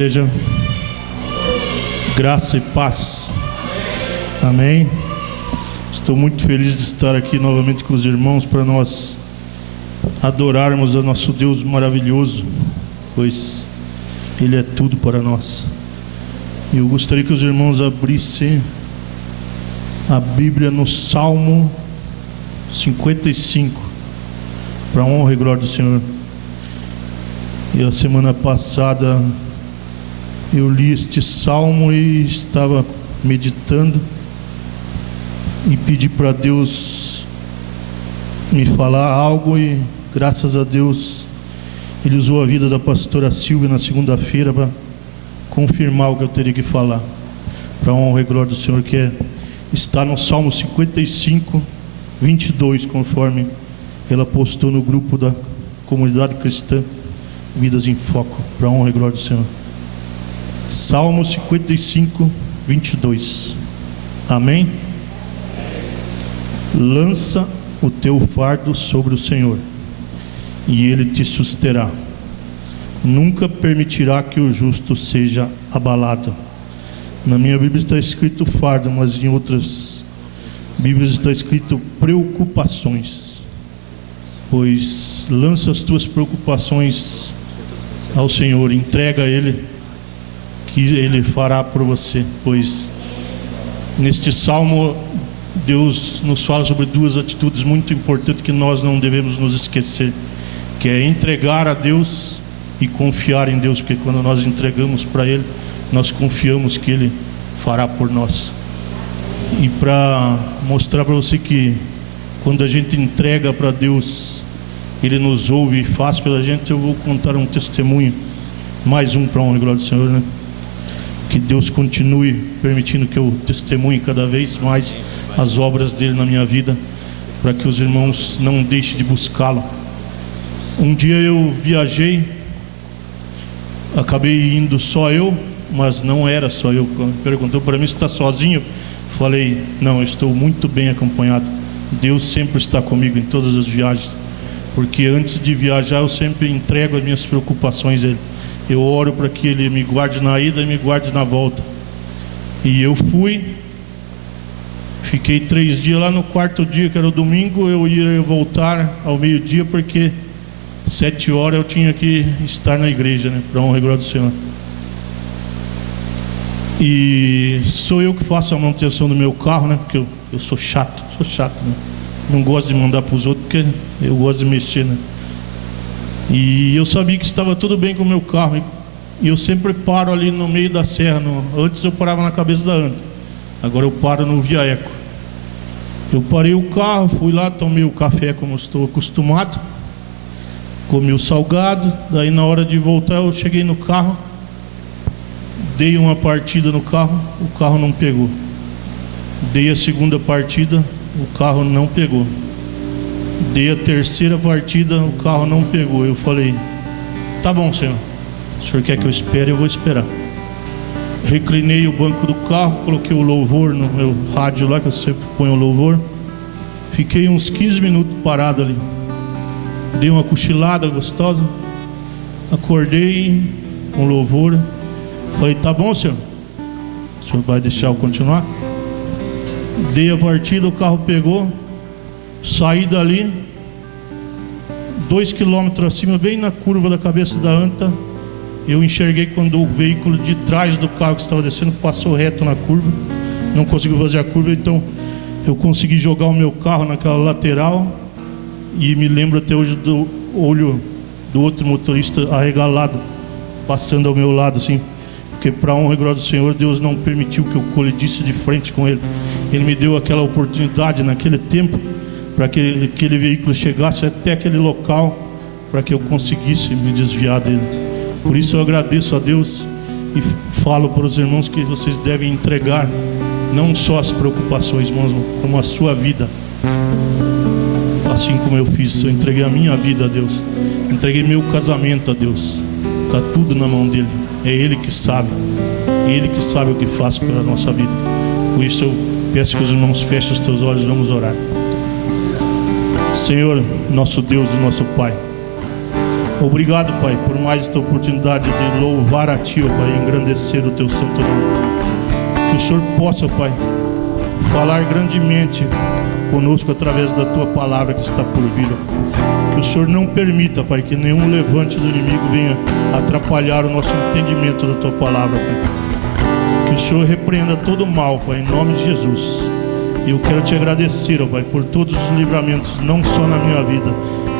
Seja graça e paz. Amém. Estou muito feliz de estar aqui novamente com os irmãos para nós adorarmos o nosso Deus maravilhoso, pois Ele é tudo para nós. E eu gostaria que os irmãos abrissem a Bíblia no Salmo 55, para a honra e glória do Senhor. E a semana passada eu li este salmo e estava meditando e pedi para Deus me falar algo, e graças a Deus Ele usou a vida da pastora Silvia na segunda-feira para confirmar o que eu teria que falar, para a honra e glória do Senhor, que está no Salmo 55, 22, conforme ela postou no grupo da comunidade cristã Vidas em Foco, para a honra e glória do Senhor. Salmo 55, 22. Amém? Lança o teu fardo sobre o Senhor, e Ele te susterá. Nunca permitirá que o justo seja abalado. Na minha Bíblia está escrito fardo, mas em outras Bíblias está escrito preocupações. Pois lança as tuas preocupações ao Senhor, entrega a Ele, que Ele fará por você. Pois neste salmo Deus nos fala sobre duas atitudes muito importantes que nós não devemos nos esquecer, que é entregar a Deus e confiar em Deus, porque quando nós entregamos para Ele, nós confiamos que Ele fará por nós. E para mostrar para você que quando a gente entrega para Deus, Ele nos ouve e faz pela gente, eu vou contar um testemunho, mais um para a honra e glória do Senhor, né? Que Deus continue permitindo que eu testemunhe cada vez mais as obras dele na minha vida, para que os irmãos não deixem de buscá-lo. Um dia eu viajei, acabei indo só eu, mas não era só eu. Quando perguntou para mim se está sozinho, falei, não, eu estou muito bem acompanhado. Deus sempre está comigo em todas as viagens, porque antes de viajar eu sempre entrego as minhas preocupações a Ele. Eu oro para que Ele me guarde na ida e me guarde na volta. E eu fui, fiquei 3 dias lá. No quarto dia, que era o domingo, eu ia voltar ao meio-dia, porque 7 horas eu tinha que estar na igreja, né, para a honra e glória do Senhor. E sou eu que faço a manutenção do meu carro, né, porque eu sou chato, né? Não gosto de mandar para os outros, porque eu gosto de mexer, né? E eu sabia que estava tudo bem com o meu carro, e eu sempre paro ali no meio da serra. Antes eu parava na cabeça da Anta, agora eu paro no Via Eco. Eu parei o carro, fui lá, tomei o café como estou acostumado, comi o salgado. Daí na hora de voltar eu cheguei no carro, dei uma partida no carro, o carro não pegou. Dei a segunda partida, o carro não pegou. Dei a terceira partida, o carro não pegou. Eu falei, tá bom, Senhor, o Senhor quer que eu espere, eu vou esperar. Reclinei o banco do carro, coloquei o louvor no meu rádio lá, que eu sempre ponho o louvor. Fiquei uns 15 minutos parado ali, dei uma cochilada gostosa, acordei com o louvor. Falei, tá bom, Senhor, o Senhor vai deixar eu continuar? Dei a partida, o carro pegou. Saí dali, 2 quilômetros acima, bem na curva da cabeça da Anta, eu enxerguei quando o veículo de trás do carro que estava descendo passou reto na curva. Não conseguiu fazer a curva, então eu consegui jogar o meu carro naquela lateral. E me lembro até hoje do olho do outro motorista arregalado, passando ao meu lado assim, porque para a honra e glória do Senhor, Deus não permitiu que eu colidisse de frente com ele. Ele me deu aquela oportunidade naquele tempo, para que aquele veículo chegasse até aquele local, para que eu conseguisse me desviar dele. Por isso eu agradeço a Deus e falo para os irmãos que vocês devem entregar não só as preocupações, mas como a sua vida. Assim como eu fiz, eu entreguei a minha vida a Deus, entreguei meu casamento a Deus. Está tudo na mão dele, é Ele que sabe, é Ele que sabe o que faz pela nossa vida. Por isso eu peço que os irmãos fechem os teus olhos, vamos orar. Senhor, nosso Deus e nosso Pai, Obrigado, Pai, por mais esta oportunidade de louvar a Ti, ó Pai, e engrandecer o Teu santo nome. Que o Senhor possa, Pai, falar grandemente conosco através da Tua palavra que está por vir. Que o Senhor não permita, Pai, que nenhum levante do inimigo venha atrapalhar o nosso entendimento da Tua palavra, Pai. Que o Senhor repreenda todo o mal, Pai, em nome de Jesus. E eu quero Te agradecer, ó Pai, por todos os livramentos, não só na minha vida,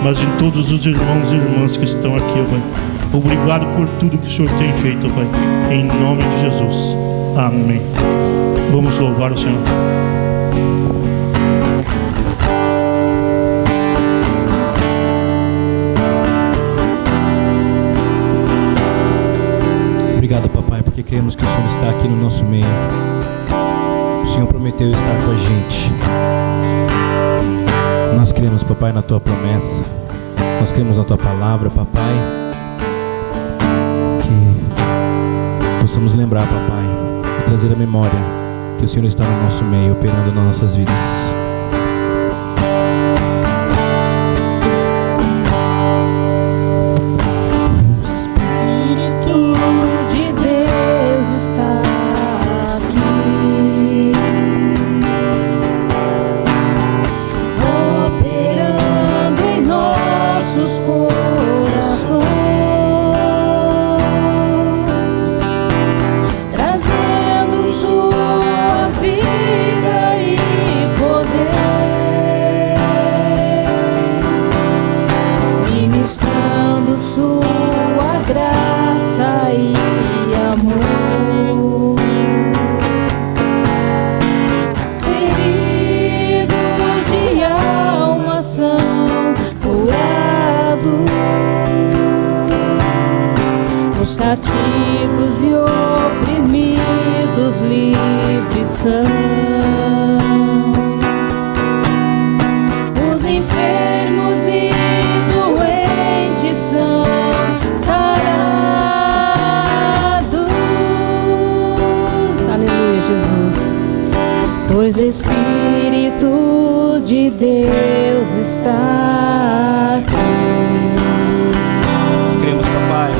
mas em todos os irmãos e irmãs que estão aqui, ó Pai. Obrigado por tudo que o Senhor tem feito, ó Pai, em nome de Jesus. Amém. Vamos louvar o Senhor. Obrigado, papai, porque cremos que o Senhor está aqui no nosso meio. O Senhor prometeu estar com a gente. Nós cremos, papai, na tua promessa. Nós cremos na tua palavra, papai. Que possamos lembrar, papai, e trazer a memória que o Senhor está no nosso meio, operando nas nossas vidas. Cativos e oprimidos livres são, os enfermos e doentes são sarados. Aleluia, Jesus. Pois o Espírito de Deus está aqui. Nós cremos, papai.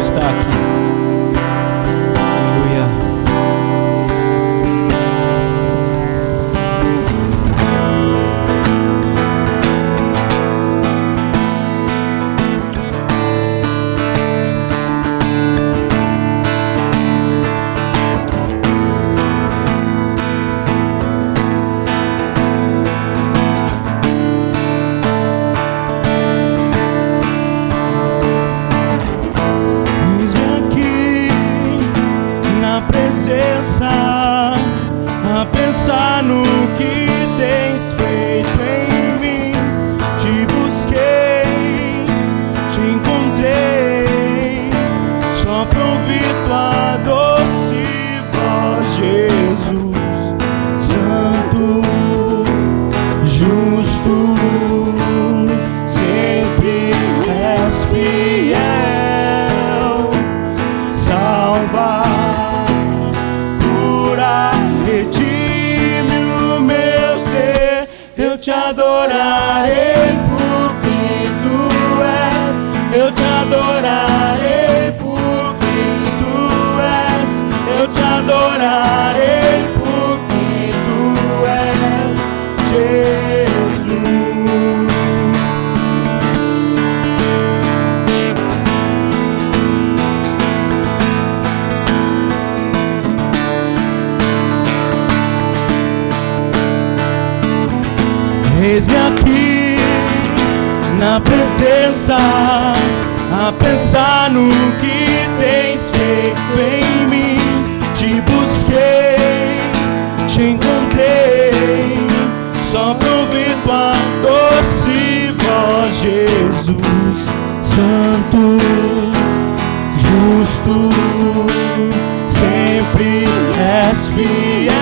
Está aqui. Aleluia. A pensar no que tens feito em mim. Te busquei, te encontrei, só pra ouvir tua doce voz, Jesus. Santo, justo, sempre és fiel. Salva, eu te adorarei por quem tu és. Eu te adorarei por quem tu és. Eu te adorarei por quem tu és, Jesus. Eis-me aqui na presença, a pensar no que tens feito em mim. Te busquei, te encontrei, só pra ouvir tua doce voz, Jesus. Santo, justo, sempre és fiel.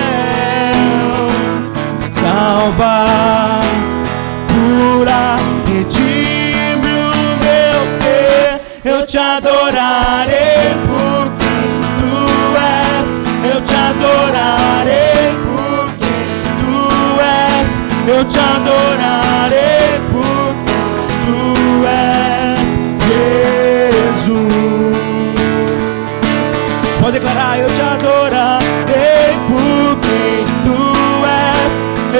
Salva, cura, redime o meu ser. Eu te adorarei por quem tu és. Eu te adorarei por quem tu és. Eu te adorarei por quem tu Pode declarar: eu te adorarei por quem tu és.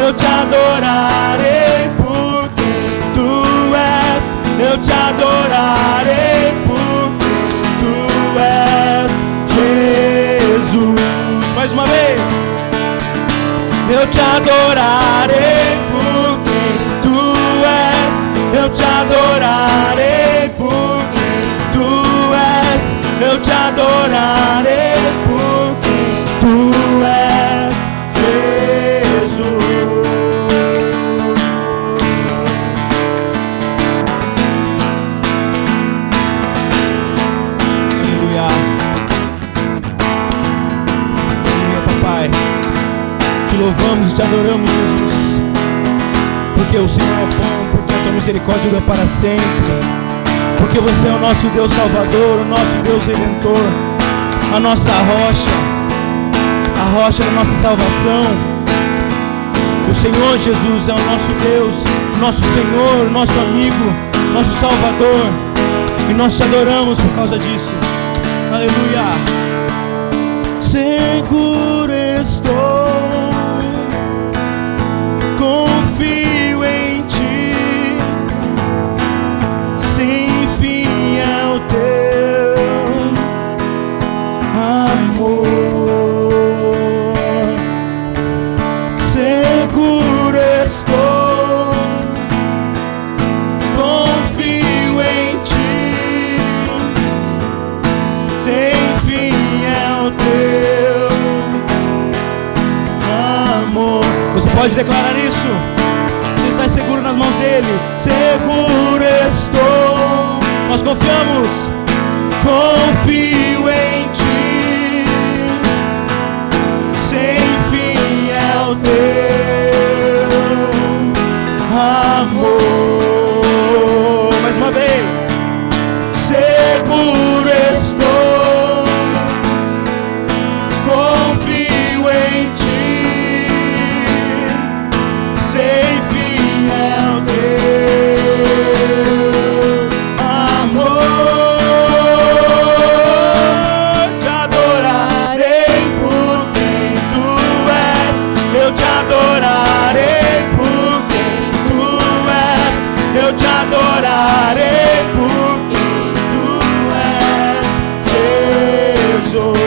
Eu te adorarei por quem tu és. Eu te adorarei por quem tu és, Jesus. Mais uma vez. Eu te adorarei por quem tu és. Eu te adorarei por quem tu és. Eu te adorarei por quem tu és, Jesus. Aleluia. Aleluia, papai. Te louvamos e te adoramos, Jesus, porque o Senhor é bom, porque a tua misericórdia dura para sempre, porque você é o nosso Deus Salvador, o nosso Deus Redentor, a nossa rocha, a rocha da nossa salvação. O Senhor Jesus é o nosso Deus, o nosso Senhor, nosso amigo, nosso Salvador, e nós te adoramos por causa disso. Aleluia. Seguro estou, confio em ti, sem fim é o teu amor. Seguro estou, confio em ti, sem fim é o teu amor. Você pode declarar isso? Você está seguro nas mãos dele. Seguro estou. Nós confiamos. Confio em ti. Sem fim é o teu amor. Mais uma vez. Seguro estou. Confio em ti. Sem fim é o teu amor. Te adorarei por quem tu és. Eu te adorarei por quem tu és. Eu te adorarei por quem tu és, Jesus.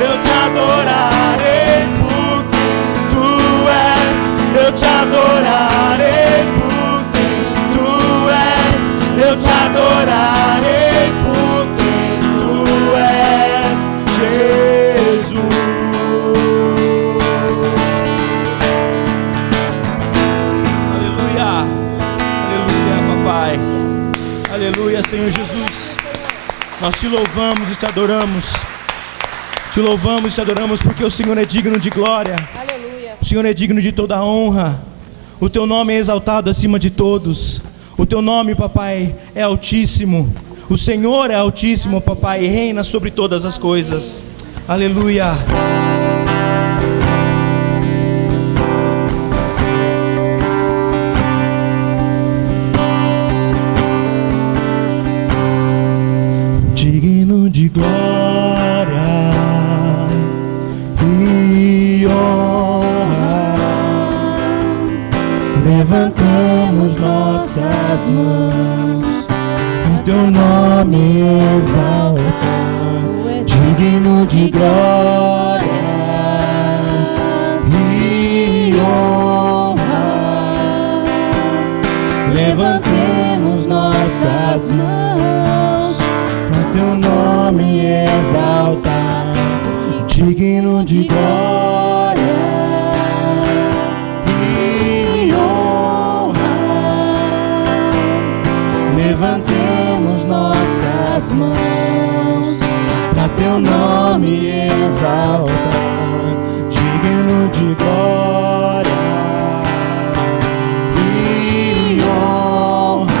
Eu te adorarei por quem tu és. Eu te adorarei por quem tu és. Eu te adorarei por quem tu és, Jesus. Aleluia. Aleluia, papai. Aleluia, Senhor Jesus. Nós te louvamos e te adoramos. Te louvamos e te adoramos porque o Senhor é digno de glória. Aleluia. O Senhor é digno de toda a honra. O teu nome é exaltado acima de todos. O teu nome, papai, é altíssimo. O Senhor é altíssimo, papai, e reina sobre todas as coisas. Aleluia. Digno de glória e honra, levantamos nossas mãos, o teu nome exaltar. Digno de glória e honra, levantemos nossas mãos, o teu nome exaltar. Digno de glória e honra, levantemos nossas mãos para teu nome exaltar. Digno de glória e honra,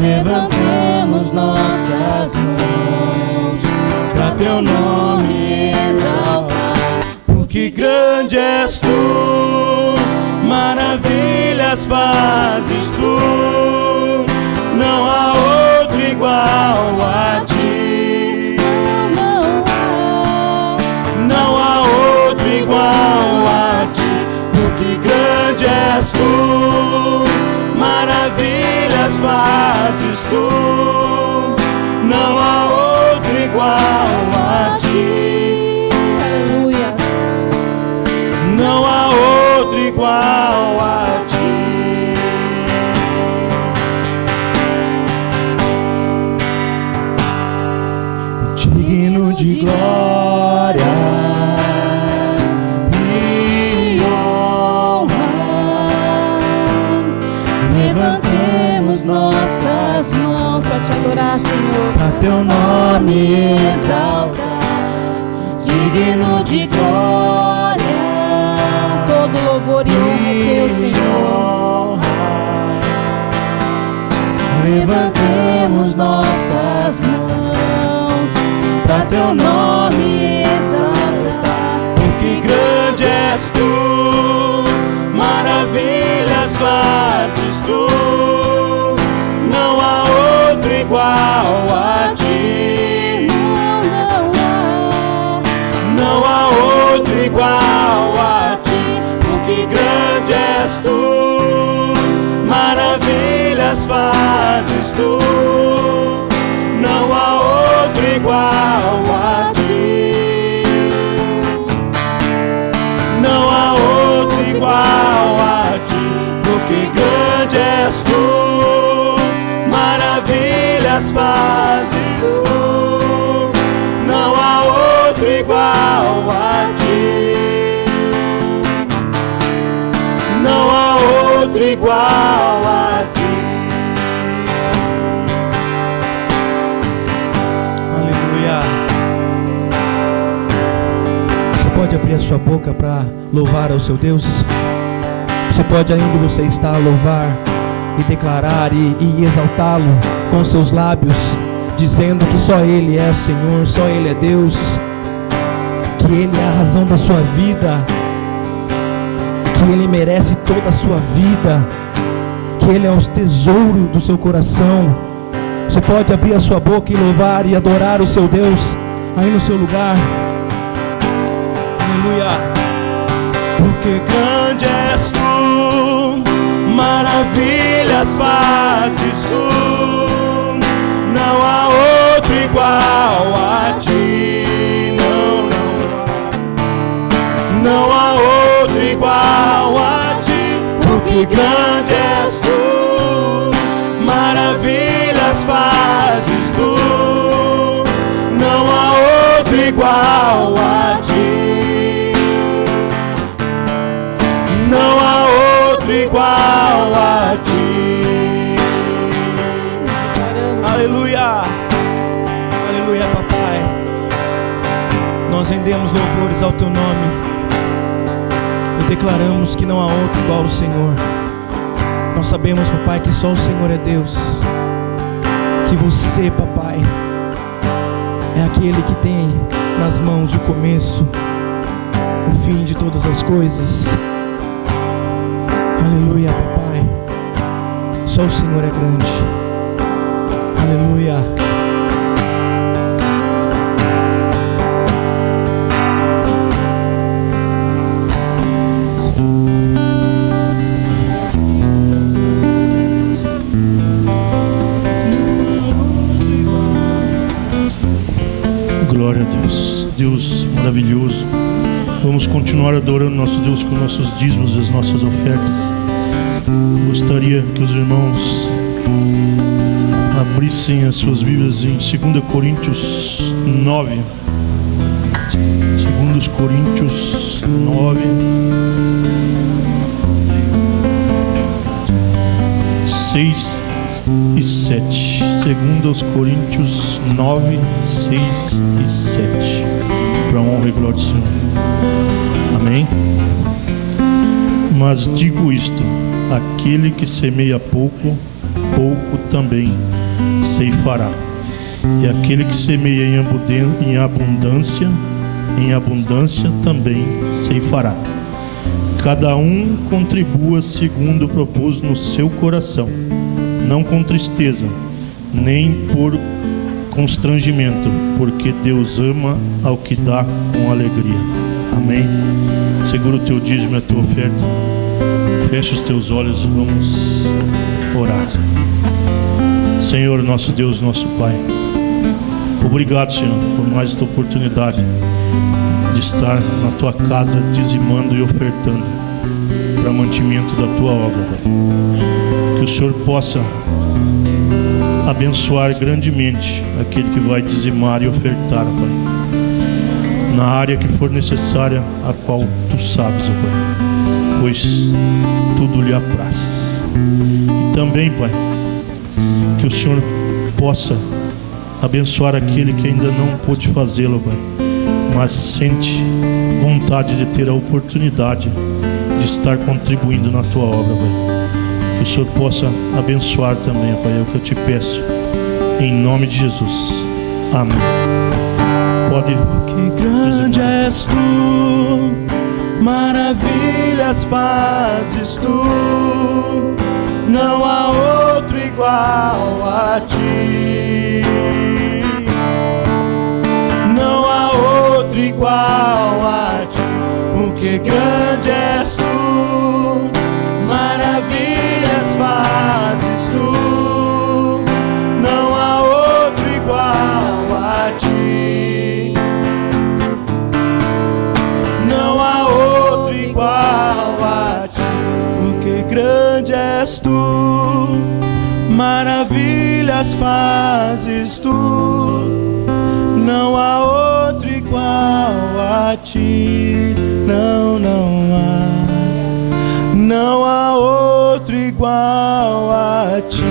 levantemos nossas mãos para teu nome exaltar. Porque grande és tu, maravilhas fazes tu, não há outro igual fazes tu, não há outro igual a ti. Aleluia. Não há outro igual a ti. Digno de glória e honra, Levantemos nossas mãos para te adorar, Senhor. a teu nome Exaltar, digno de glória, todo louvor e honra é teu, Senhor. Levantemos nossas mãos para teu nome exaltar, porque grande és tu, maravilhas fazes tu, não há outro igual a ti. Não há outro igual a ti, porque grande és tu, maravilhas fazes tu, não há outro igual a ti. Não há outro igual a ti, porque grande és tu, maravilhas fazes tu, não há outro igual a ti. Não há outro igual a ti. Aleluia. Você pode abrir a sua boca para louvar ao seu Deus? Você pode, ainda você está a louvar e declarar e exaltá-lo com seus lábios, dizendo que só Ele é o Senhor, só Ele é Deus, que Ele é a razão da sua vida, que Ele merece toda a sua vida, que Ele é o tesouro do seu coração. Você pode abrir a sua boca e louvar e adorar o seu Deus aí no seu lugar. Aleluia. Porque grande és tu, maravilhas fazes tu, não há outro igual a ti. Não há outro igual a ti, porque grande és tu, maravilhas fazes tu, não há outro igual a ti. Não há outro igual a ti. Aleluia. Aleluia, papai. Nós rendemos louvores ao teu nome. Declaramos que não há outro igual ao Senhor. Nós sabemos, papai, que só o Senhor é Deus, que você, papai, é aquele que tem nas mãos o começo, o fim de todas as coisas. Aleluia, papai. Só o Senhor é grande. Aleluia. Glória a Deus, Deus maravilhoso. Vamos continuar adorando nosso Deus com nossos dízimos e as nossas ofertas. Gostaria que os irmãos abrissem as suas Bíblias em 2 Coríntios 9. 2 Coríntios 9. 6 e 7. 2 Coríntios 9, 6 e 7. Para a honra e glória do Senhor. Amém? Mas digo isto: aquele que semeia pouco, pouco também ceifará. E aquele que semeia em abundância também ceifará. Cada um contribua segundo propôs no seu coração, não com tristeza, nem por constrangimento, porque Deus ama ao que dá com alegria. Amém? Segura o teu dízimo e a tua oferta. Fecha os teus olhos, vamos orar. Senhor, nosso Deus, nosso Pai, obrigado, Senhor, por mais esta oportunidade de estar na Tua casa dizimando e ofertando para mantimento da Tua obra, Pai. Que o Senhor possa abençoar grandemente aquele que vai dizimar e ofertar, Pai, na área que for necessária, a qual Tu sabes, ó Pai, pois tudo lhe apraz. E também, Pai, que o Senhor possa abençoar aquele que ainda não pôde fazê-lo, Pai, mas sente vontade de ter a oportunidade de estar contribuindo na Tua obra, Pai. Que o Senhor possa abençoar também, Pai, é o que eu te peço, em nome de Jesus. Amém. Pode. Que grande és Tu, maravilhas fazes Tu, não há outro igual a Ti, não há outro igual a Ti, porque grande és Tu, maravilhas fazes Tu, não há outro igual a Ti, não há outro igual a Ti, porque grande és Tu, maravilhas fazes Tu, não há outro igual a Ti, não há outro igual a Ti.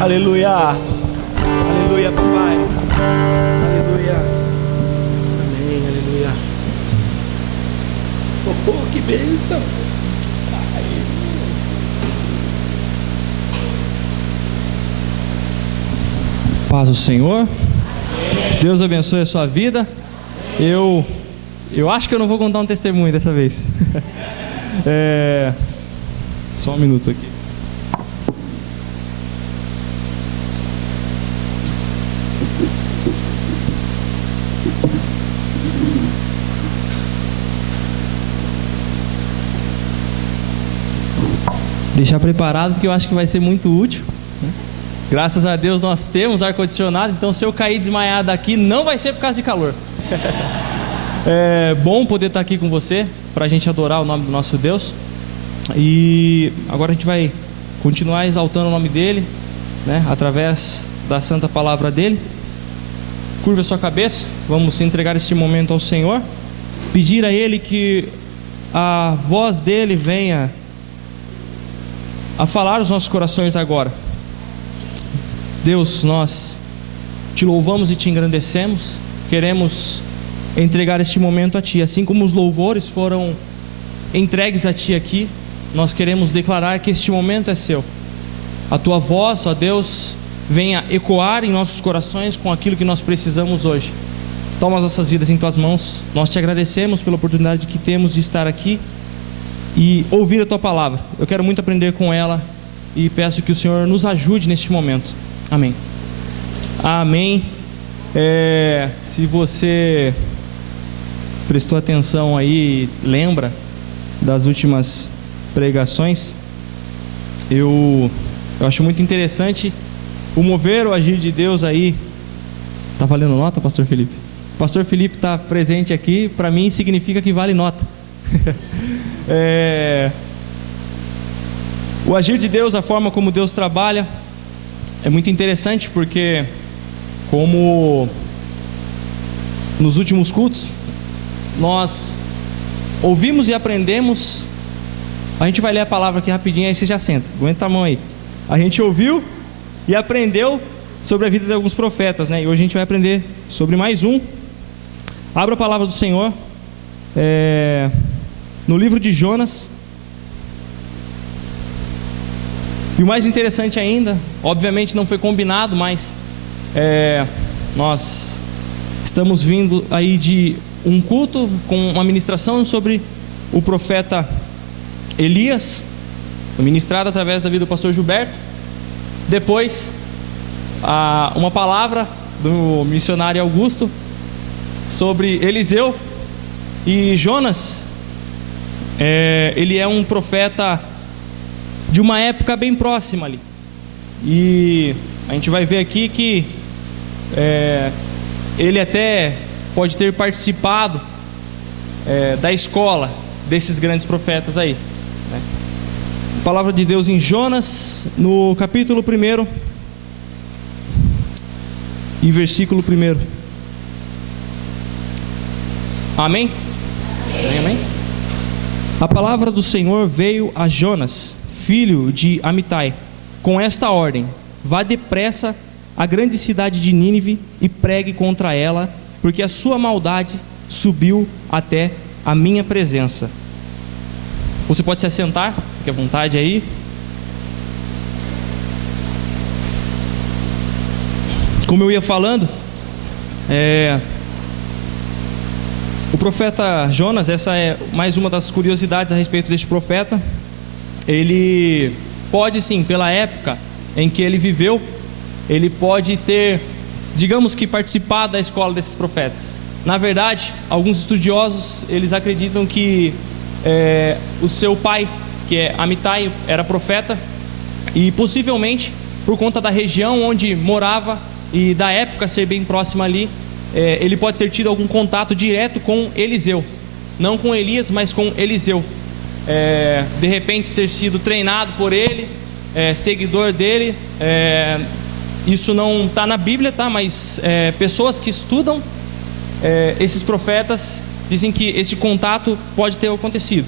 Aleluia, aleluia, papai, aleluia, amém, aleluia. Oh, que bênção. Paz do Senhor. Deus abençoe a sua vida. Eu acho que eu não vou contar um testemunho dessa vez. Só um minuto aqui. Deixar preparado, porque eu acho que vai ser muito útil. Graças a Deus nós temos ar-condicionado, então se eu cair desmaiado aqui, não vai ser por causa de calor. É bom poder estar aqui com você, para a gente adorar o nome do nosso Deus. E agora a gente vai continuar exaltando o nome dEle, né, através da santa palavra dEle. Curva a sua cabeça, vamos entregar este momento ao Senhor. Pedir a Ele que a voz dEle venha a falar os nossos corações agora. Deus, nós te louvamos e te engrandecemos. Queremos entregar este momento a Ti, assim como os louvores foram entregues a Ti aqui. Nós queremos declarar que este momento é Seu. A Tua voz, ó Deus, venha ecoar em nossos corações com aquilo que nós precisamos hoje. Toma as nossas vidas em Tuas mãos. Nós te agradecemos pela oportunidade que temos de estar aqui e ouvir a Tua palavra. Eu quero muito aprender com ela e peço que o Senhor nos ajude neste momento. Amém. Amém. Se você prestou atenção aí, lembra das últimas pregações, eu acho muito interessante o mover, o agir de Deus aí. Tá valendo nota, Pastor Felipe? Pastor Felipe está presente aqui, para mim significa que vale nota. O agir de Deus, a forma como Deus trabalha, é muito interessante, porque como nos últimos cultos nós ouvimos e aprendemos, a gente vai ler a palavra aqui rapidinho, aí você já senta, aguenta a mão aí. A gente ouviu e aprendeu sobre a vida de alguns profetas, né? E hoje a gente vai aprender sobre mais um. Abra a palavra do Senhor no livro de Jonas. E o mais interessante ainda, obviamente não foi combinado, mas nós estamos vindo aí de um culto com uma ministração sobre o profeta Elias, ministrado através da vida do pastor Gilberto. Depois, uma palavra do missionário Augusto sobre Eliseu. E Jonas, ele é um profeta de uma época bem próxima ali. e a gente vai ver aqui que ele até pode ter participado da escola desses grandes profetas aí, né? A palavra de Deus em Jonas, no capítulo 1 e versículo 1. Amém? Amém, amém? A palavra do Senhor veio a Jonas, filho de Amitai, com esta ordem: vá depressa à grande cidade de Nínive e pregue contra ela, porque a sua maldade subiu até a minha presença. Você pode se assentar, fique à vontade aí. Como eu ia falando, o profeta Jonas, essa é mais uma das curiosidades a respeito deste profeta. Ele pode sim, pela época em que ele viveu, ele pode ter, digamos que, participado da escola desses profetas. Na verdade, alguns estudiosos, eles acreditam que o seu pai, que é Amitai, era profeta, e possivelmente, por conta da região onde morava e da época ser bem próxima ali, ele pode ter tido algum contato direto com Eliseu, não com Elias, mas com Eliseu. De repente ter sido treinado por ele, seguidor dele. Isso não está na Bíblia, tá? Mas pessoas que estudam esses profetas dizem que esse contato pode ter acontecido.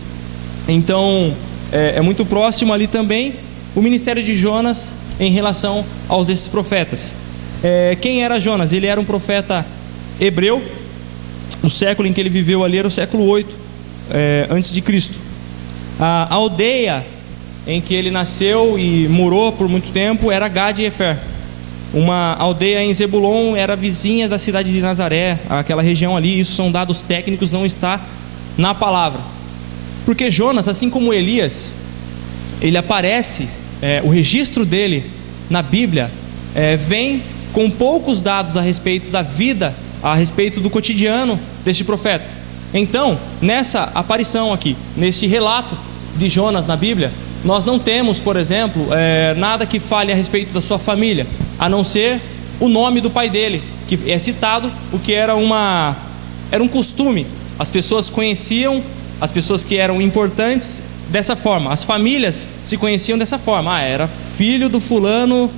Então é muito próximo ali também o ministério de Jonas em relação aos desses profetas. Quem era Jonas? Ele era um profeta hebreu. O século em que ele viveu ali era o século 8 antes de Cristo. A aldeia em que ele nasceu e morou por muito tempo era Gad e Efer. Uma aldeia em Zebulon, era vizinha da cidade de Nazaré, aquela região ali. Isso são dados técnicos, não está na palavra. Porque Jonas, assim como Elias, ele aparece, o registro dele na Bíblia vem com poucos dados a respeito da vida, a respeito do cotidiano deste profeta. Então, nessa aparição aqui, neste relato de Jonas na Bíblia, nós não temos, por exemplo, nada que fale a respeito da sua família, a não ser o nome do pai dele, que é citado, o que era um costume. As pessoas conheciam as pessoas que eram importantes dessa forma. As famílias se conheciam dessa forma. Era filho do fulano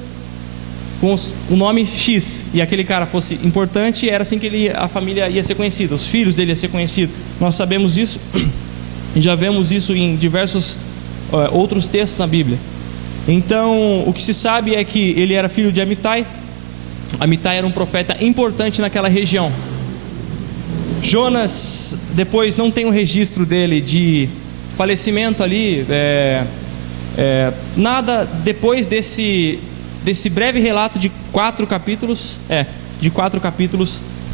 com o nome X, e aquele cara fosse importante, era assim que a família ia ser conhecida, os filhos dele iam ser conhecidos. Nós sabemos isso e já vemos isso em diversos outros textos na Bíblia. Então, o que se sabe é que ele era filho de Amitai. Amitai era um profeta importante naquela região. Jonas, depois não tem um registro dele de falecimento ali, nada depois desse breve relato de 4 capítulos,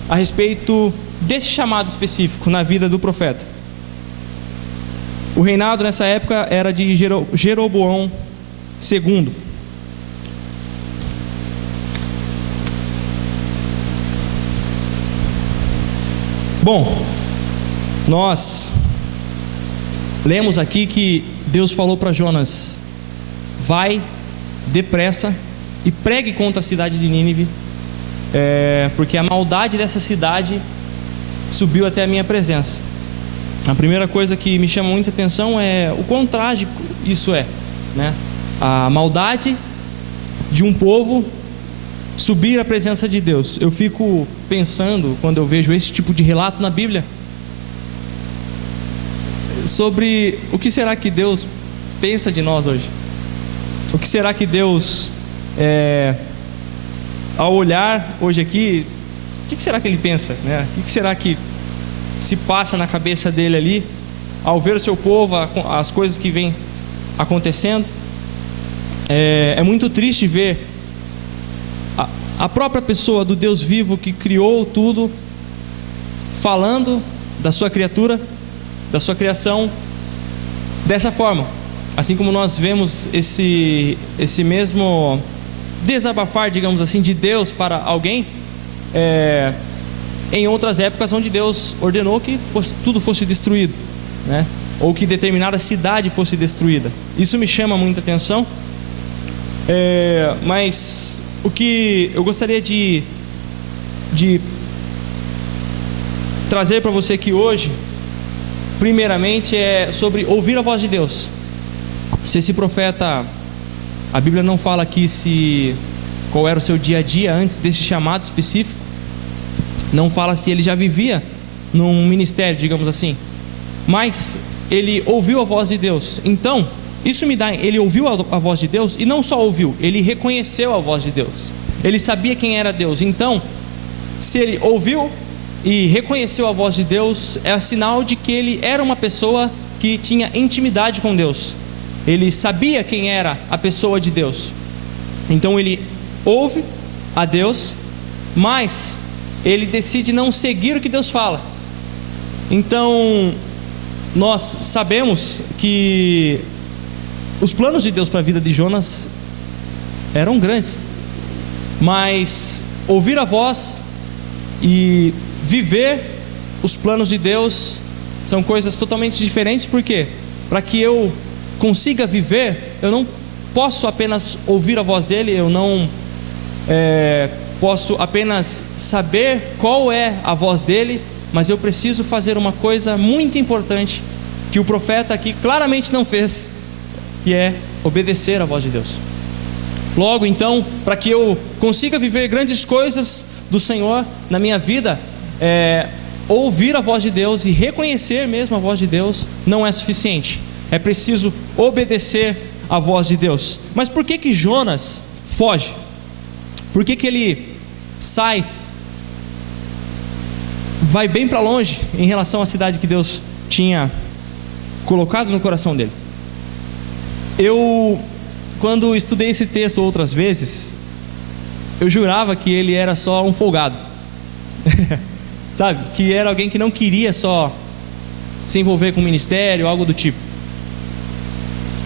a respeito desse chamado específico na vida do profeta. O reinado nessa época era de Jeroboão II. Bom, nós lemos aqui que Deus falou para Jonas: vai depressa e pregue contra a cidade de Nínive, porque a maldade dessa cidade subiu até a minha presença. A primeira coisa que me chama muita atenção é o quão trágico isso é, né? A maldade de um povo subir à presença de Deus. Eu fico pensando, quando eu vejo esse tipo de relato na Bíblia, sobre o que será que Deus pensa de nós hoje. O que será que Deus, ao olhar hoje aqui, o que será que Ele pensa, né? O que será que se passa na cabeça dele ali, ao ver o seu povo, as coisas que vêm acontecendo? É muito triste ver a própria pessoa do Deus vivo que criou tudo, falando da sua criatura, da sua criação, dessa forma. Assim como nós vemos esse mesmo desabafar, digamos assim, de Deus para alguém, em outras épocas onde Deus ordenou que tudo fosse destruído, né? Ou que determinada cidade fosse destruída. Isso me chama muita atenção. Mas o que eu gostaria de trazer para você aqui hoje, primeiramente, é sobre ouvir a voz de Deus. Se esse profeta, a Bíblia não fala aqui qual era o seu dia a dia antes desse chamado específico, não fala se ele já vivia num ministério, digamos assim, mas ele ouviu a voz de Deus. Então, isso me dá, ele ouviu a voz de Deus, e não só ouviu, ele reconheceu a voz de Deus, ele sabia quem era Deus. Então, se ele ouviu e reconheceu a voz de Deus, é sinal de que ele era uma pessoa que tinha intimidade com Deus, ele sabia quem era a pessoa de Deus. Então ele ouve a Deus, mas ele decide não seguir o que Deus fala. Então nós sabemos que os planos de Deus para a vida de Jonas eram grandes, mas ouvir a voz e viver os planos de Deus são coisas totalmente diferentes. Por quê? Para que eu consiga viver, eu não posso apenas ouvir a voz dele, eu não posso apenas saber qual é a voz dele, mas eu preciso fazer uma coisa muito importante que o profeta aqui claramente não fez, que é obedecer à voz de Deus. Logo então, para que eu consiga viver grandes coisas do Senhor na minha vida, ouvir a voz de Deus e reconhecer mesmo a voz de Deus não é suficiente. É preciso obedecer à voz de Deus. Mas por que Jonas foge? Por que ele vai bem para longe em relação à cidade que Deus tinha colocado no coração dele? Quando estudei esse texto outras vezes, eu jurava que ele era só um folgado. Sabe? Que era alguém que não queria só se envolver com o ministério, algo do tipo.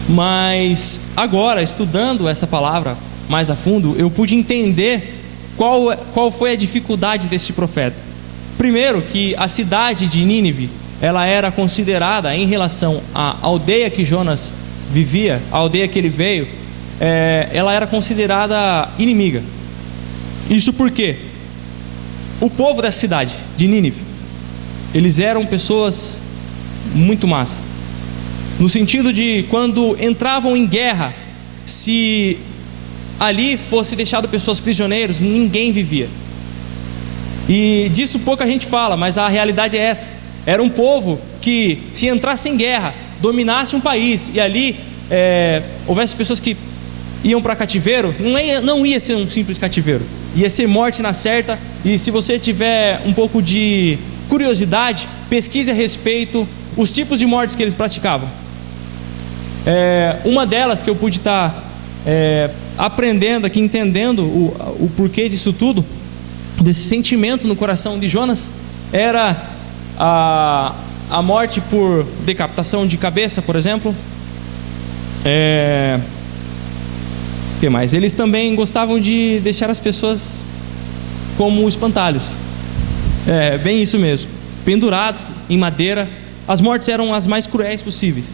Mas agora, estudando essa palavra mais a fundo, eu pude entender qual foi a dificuldade desse profeta. Primeiro, que a cidade de Nínive, ela era considerada, em relação à aldeia que Jonas vivia, a aldeia que ele veio, ela era considerada inimiga. Isso porque o povo da cidade de Nínive, eles eram pessoas muito más, no sentido de quando entravam em guerra, se ali fosse deixado pessoas prisioneiros, ninguém vivia. E disso pouca gente fala, mas a realidade é essa. Era um povo que, se entrasse em guerra, dominasse um país, e ali houvesse pessoas que iam para cativeiro, não ia ser um simples cativeiro, ia ser morte na certa. E se você tiver um pouco de curiosidade, pesquise a respeito os tipos de mortes que eles praticavam. Uma delas que eu pude estar aprendendo aqui, entendendo o porquê disso tudo, desse sentimento no coração de Jonas, era a morte por decapitação de cabeça, por exemplo. O que mais? Eles também gostavam de deixar as pessoas como espantalhos. Bem isso mesmo, pendurados em madeira. As mortes eram as mais cruéis possíveis.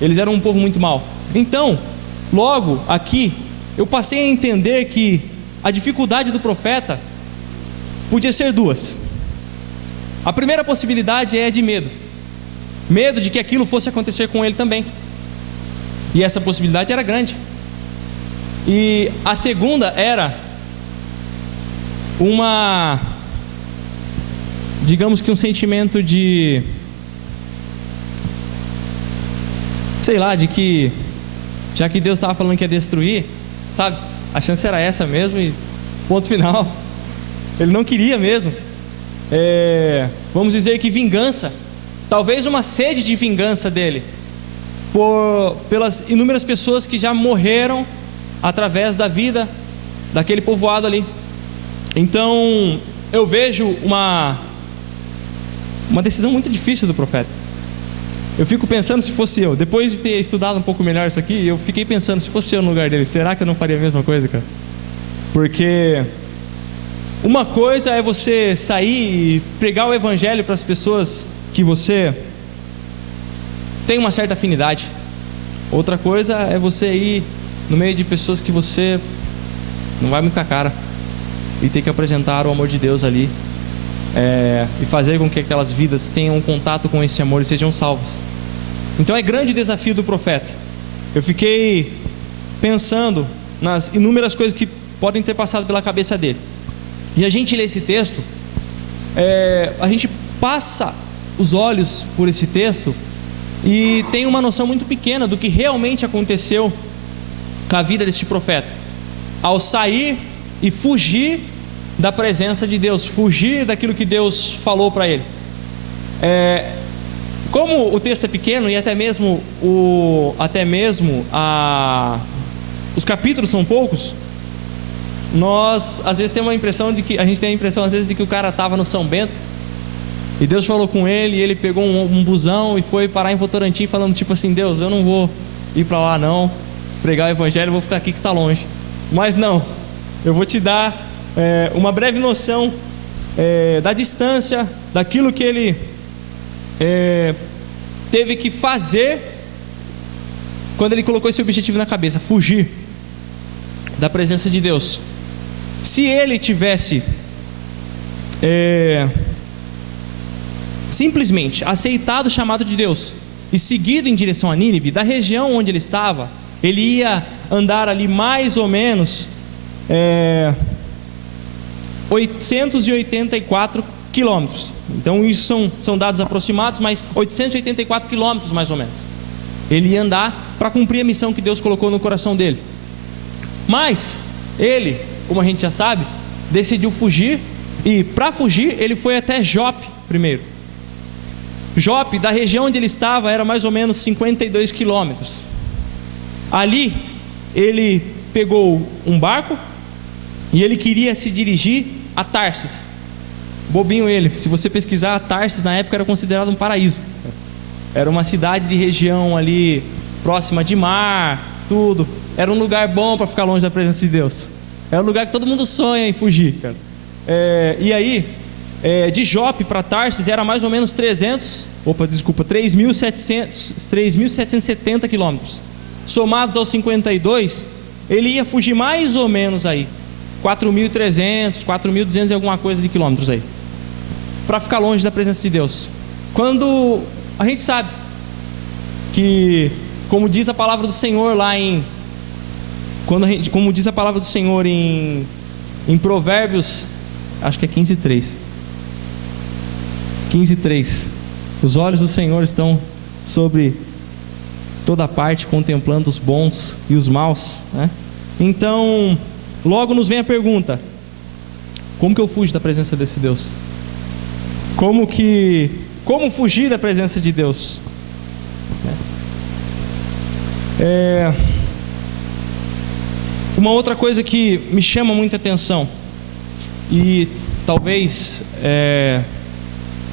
Eles eram um povo muito mau. Então, logo aqui, eu passei a entender que a dificuldade do profeta podia ser duas. A primeira possibilidade é de medo de que aquilo fosse acontecer com ele também, e essa possibilidade era grande. E a segunda era digamos que um sentimento de, sei lá, de que já que Deus estava falando que ia destruir, sabe, a chance era essa mesmo e ponto final. Ele não queria mesmo. Vamos dizer que vingança, talvez uma sede de vingança dele pelas inúmeras pessoas que já morreram através da vida daquele povoado ali. Então eu vejo uma decisão muito difícil do profeta. Eu fico pensando, se fosse eu, depois de ter estudado um pouco melhor isso aqui, eu fiquei pensando, se fosse eu no lugar dele, será que eu não faria a mesma coisa, cara? Porque uma coisa é você sair e pregar o evangelho para as pessoas que você tem uma certa afinidade. Outra coisa é você ir no meio de pessoas que você não vai muito com a cara, e ter que apresentar o amor de Deus ali, e fazer com que aquelas vidas tenham um contato com esse amor e sejam salvas. Então é grande o desafio do profeta. Eu fiquei pensando nas inúmeras coisas que podem ter passado pela cabeça dele. E a gente lê esse texto, a gente passa os olhos por esse texto e tem uma noção muito pequena do que realmente aconteceu com a vida deste profeta, ao sair e fugir da presença de Deus, fugir daquilo que Deus falou para ele. Como o texto é pequeno e até mesmo os capítulos são poucos, nós às vezes temos a impressão de que às vezes de que o cara estava no São Bento e Deus falou com ele, e ele pegou um busão e foi parar em Votorantim, falando tipo assim: Deus, eu não vou ir para lá não, pregar o evangelho, eu vou ficar aqui que está longe. Mas não, eu vou te dar uma breve noção da distância, daquilo que ele teve que fazer quando ele colocou esse objetivo na cabeça: fugir da presença de Deus. Se ele tivesse simplesmente aceitado o chamado de Deus e seguido em direção a Nínive, da região onde ele estava, ele ia andar ali mais ou menos 884 quilômetros. Então isso são dados aproximados, mas 884 quilômetros mais ou menos ele ia andar para cumprir a missão que Deus colocou no coração dele. Mas ele, como a gente já sabe, decidiu fugir. E para fugir ele foi até Jope primeiro. Jope, da região onde ele estava, era mais ou menos 52 quilômetros. Ali ele pegou um barco e ele queria se dirigir a Tarsis. Bobinho ele, se você pesquisar, Tarsis na época era considerado um paraíso. Era uma cidade de região ali próxima de mar, tudo. Era um lugar bom para ficar longe da presença de Deus. É um lugar que todo mundo sonha em fugir, cara. E aí, de Jope para Tarsis era mais ou menos 3.770 quilômetros. Somados aos 52, ele ia fugir mais ou menos aí 4.300, 4.200 e alguma coisa de quilômetros aí, para ficar longe da presença de Deus. Quando a gente sabe que, como diz a palavra do Senhor lá como diz a palavra do Senhor em Provérbios, acho que é 15:3. 15:3. Os olhos do Senhor estão sobre toda parte, contemplando os bons e os maus, né? Então, logo nos vem a pergunta: como que eu fujo da presença desse Deus? Como fugir da presença de Deus? Uma outra coisa que me chama muita atenção, e talvez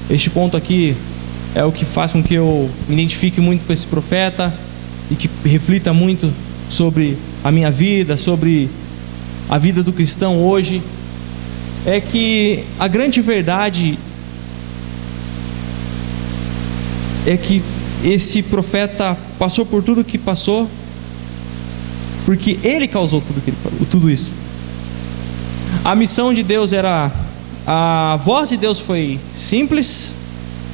este ponto aqui é o que faz com que eu me identifique muito com esse profeta e que reflita muito sobre a minha vida, sobre a vida do cristão hoje, é que a grande verdade é que esse profeta passou por tudo que passou porque ele causou tudo isso. A missão de Deus a voz de Deus foi simples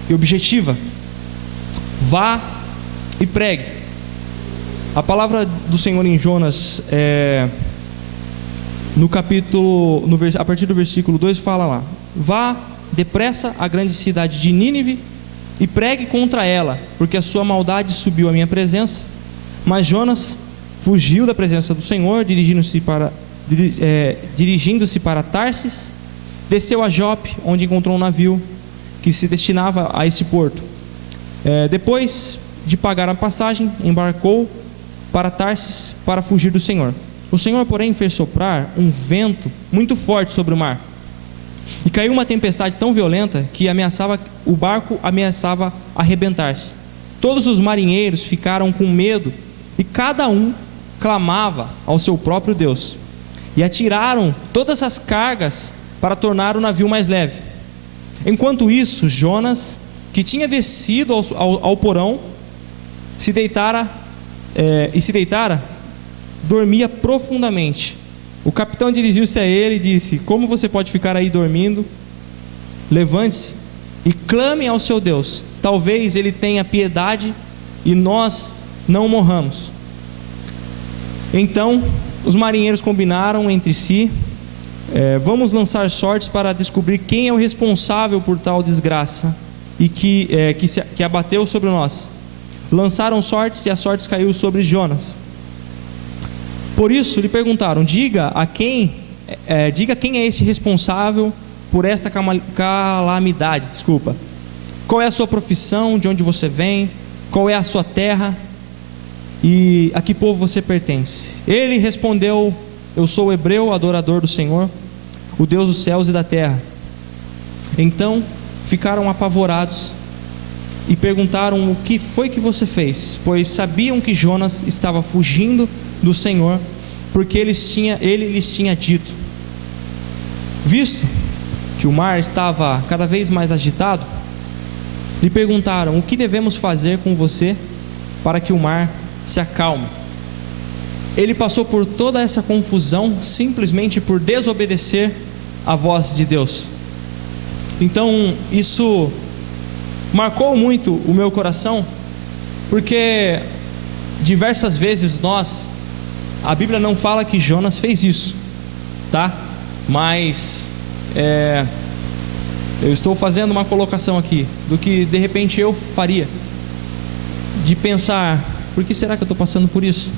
e objetiva: vá e pregue. A palavra do Senhor em Jonas, a partir do versículo 2 fala lá: vá depressa à grande cidade de Nínive e pregue contra ela, porque a sua maldade subiu à minha presença. Mas Jonas fugiu da presença do Senhor, dirigindo-se para Tarsis, desceu a Jope, onde encontrou um navio que se destinava a esse porto. Depois de pagar a passagem, embarcou para Tarsis para fugir do Senhor. O Senhor, porém, fez soprar um vento muito forte sobre o mar, e caiu uma tempestade tão violenta que o barco ameaçava arrebentar-se. Todos os marinheiros ficaram com medo e cada um clamava ao seu próprio Deus, e atiraram todas as cargas para tornar o navio mais leve. Enquanto isso, Jonas, que tinha descido ao porão, se deitara dormia profundamente. O capitão dirigiu-se a ele e disse: como você pode ficar aí dormindo? Levante-se e clame ao seu Deus, talvez ele tenha piedade e nós não morramos. Então os marinheiros combinaram entre si: vamos lançar sortes para descobrir quem é o responsável por tal desgraça e que abateu sobre nós. Lançaram sortes e a sorte caiu sobre Jonas. Por isso lhe perguntaram: diga quem é esse responsável por esta calamidade. Qual é a sua profissão, de onde você vem, qual é a sua terra e a que povo você pertence? Ele respondeu: eu sou hebreu, adorador do Senhor, o Deus dos céus e da terra. Então ficaram apavorados e perguntaram: o que foi que você fez? Pois sabiam que Jonas estava fugindo do Senhor, porque ele lhes tinha dito. Visto que o mar estava cada vez mais agitado, lhe perguntaram: o que devemos fazer com você para que o mar se acalme? Ele passou por toda essa confusão simplesmente por desobedecer à voz de Deus. Então isso marcou muito o meu coração, porque diversas vezes a Bíblia não fala que Jonas fez isso, tá? Mas eu estou fazendo uma colocação aqui do que de repente eu faria, de pensar: por que será que eu estou passando por isso?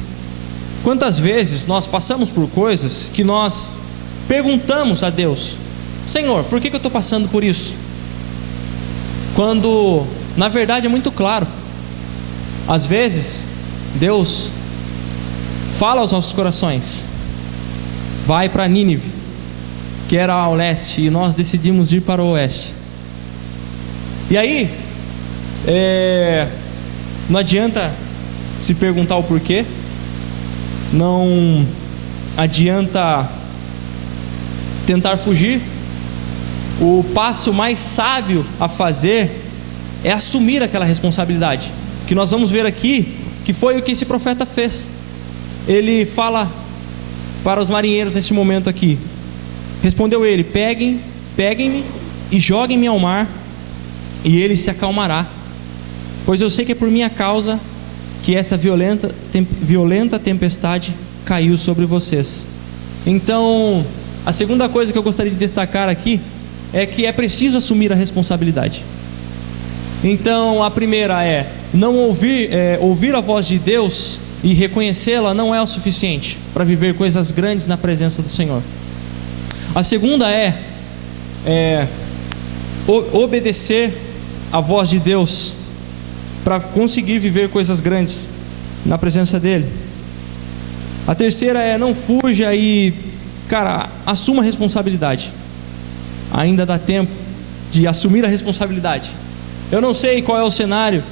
Quantas vezes nós passamos por coisas que nós perguntamos a Deus: Senhor, por que eu estou passando por isso? Quando na verdade é muito claro. Às vezes Deus fala aos nossos corações: vai para Nínive, que era ao leste, e nós decidimos ir para o oeste. E aí não adianta se perguntar o porquê, não adianta tentar fugir. O passo mais sábio a fazer é assumir aquela responsabilidade, que nós vamos ver aqui, que foi o que esse profeta fez. Ele fala para os marinheiros neste momento aqui: respondeu ele: peguem-me e joguem-me ao mar, e ele se acalmará, pois eu sei que é por minha causa que essa violenta tempestade caiu sobre vocês. Então, a segunda coisa que eu gostaria de destacar aqui é que é preciso assumir a responsabilidade. Então, a primeira é não ouvir a voz de Deus e reconhecê-la não é o suficiente para viver coisas grandes na presença do Senhor. A segunda é obedecer a voz de Deus para conseguir viver coisas grandes na presença dele. A terceira é: não fuja e, assuma a responsabilidade. Ainda dá tempo de assumir a responsabilidade. Eu não sei qual é o cenário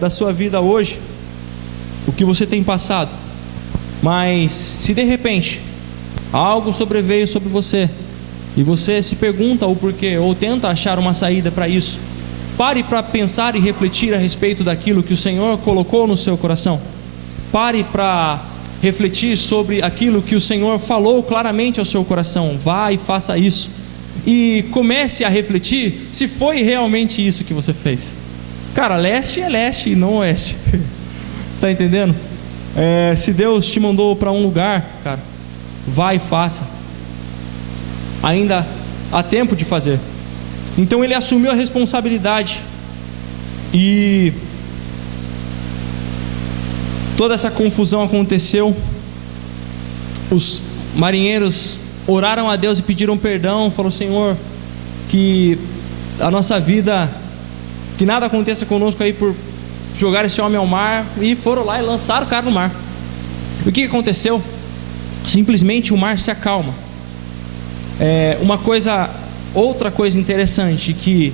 da sua vida hoje, o que você tem passado, mas se de repente algo sobreveio sobre você e você se pergunta o porquê, ou tenta achar uma saída para isso, pare para pensar e refletir a respeito daquilo que o Senhor colocou no seu coração. Pare para refletir sobre aquilo que o Senhor falou claramente ao seu coração. Vá e faça isso, e comece a refletir se foi realmente isso que você fez. Leste é leste e não oeste. Tá entendendo? Se Deus te mandou para um lugar, vá e faça. Ainda há tempo de fazer. Então ele assumiu a responsabilidade, e toda essa confusão aconteceu. Os marinheiros oraram a Deus e pediram perdão. Falou: Senhor, que a nossa vida, que nada aconteça conosco aí por jogar esse homem ao mar. E foram lá e lançaram o cara no mar. O que aconteceu? Simplesmente o mar se acalma. Outra coisa interessante que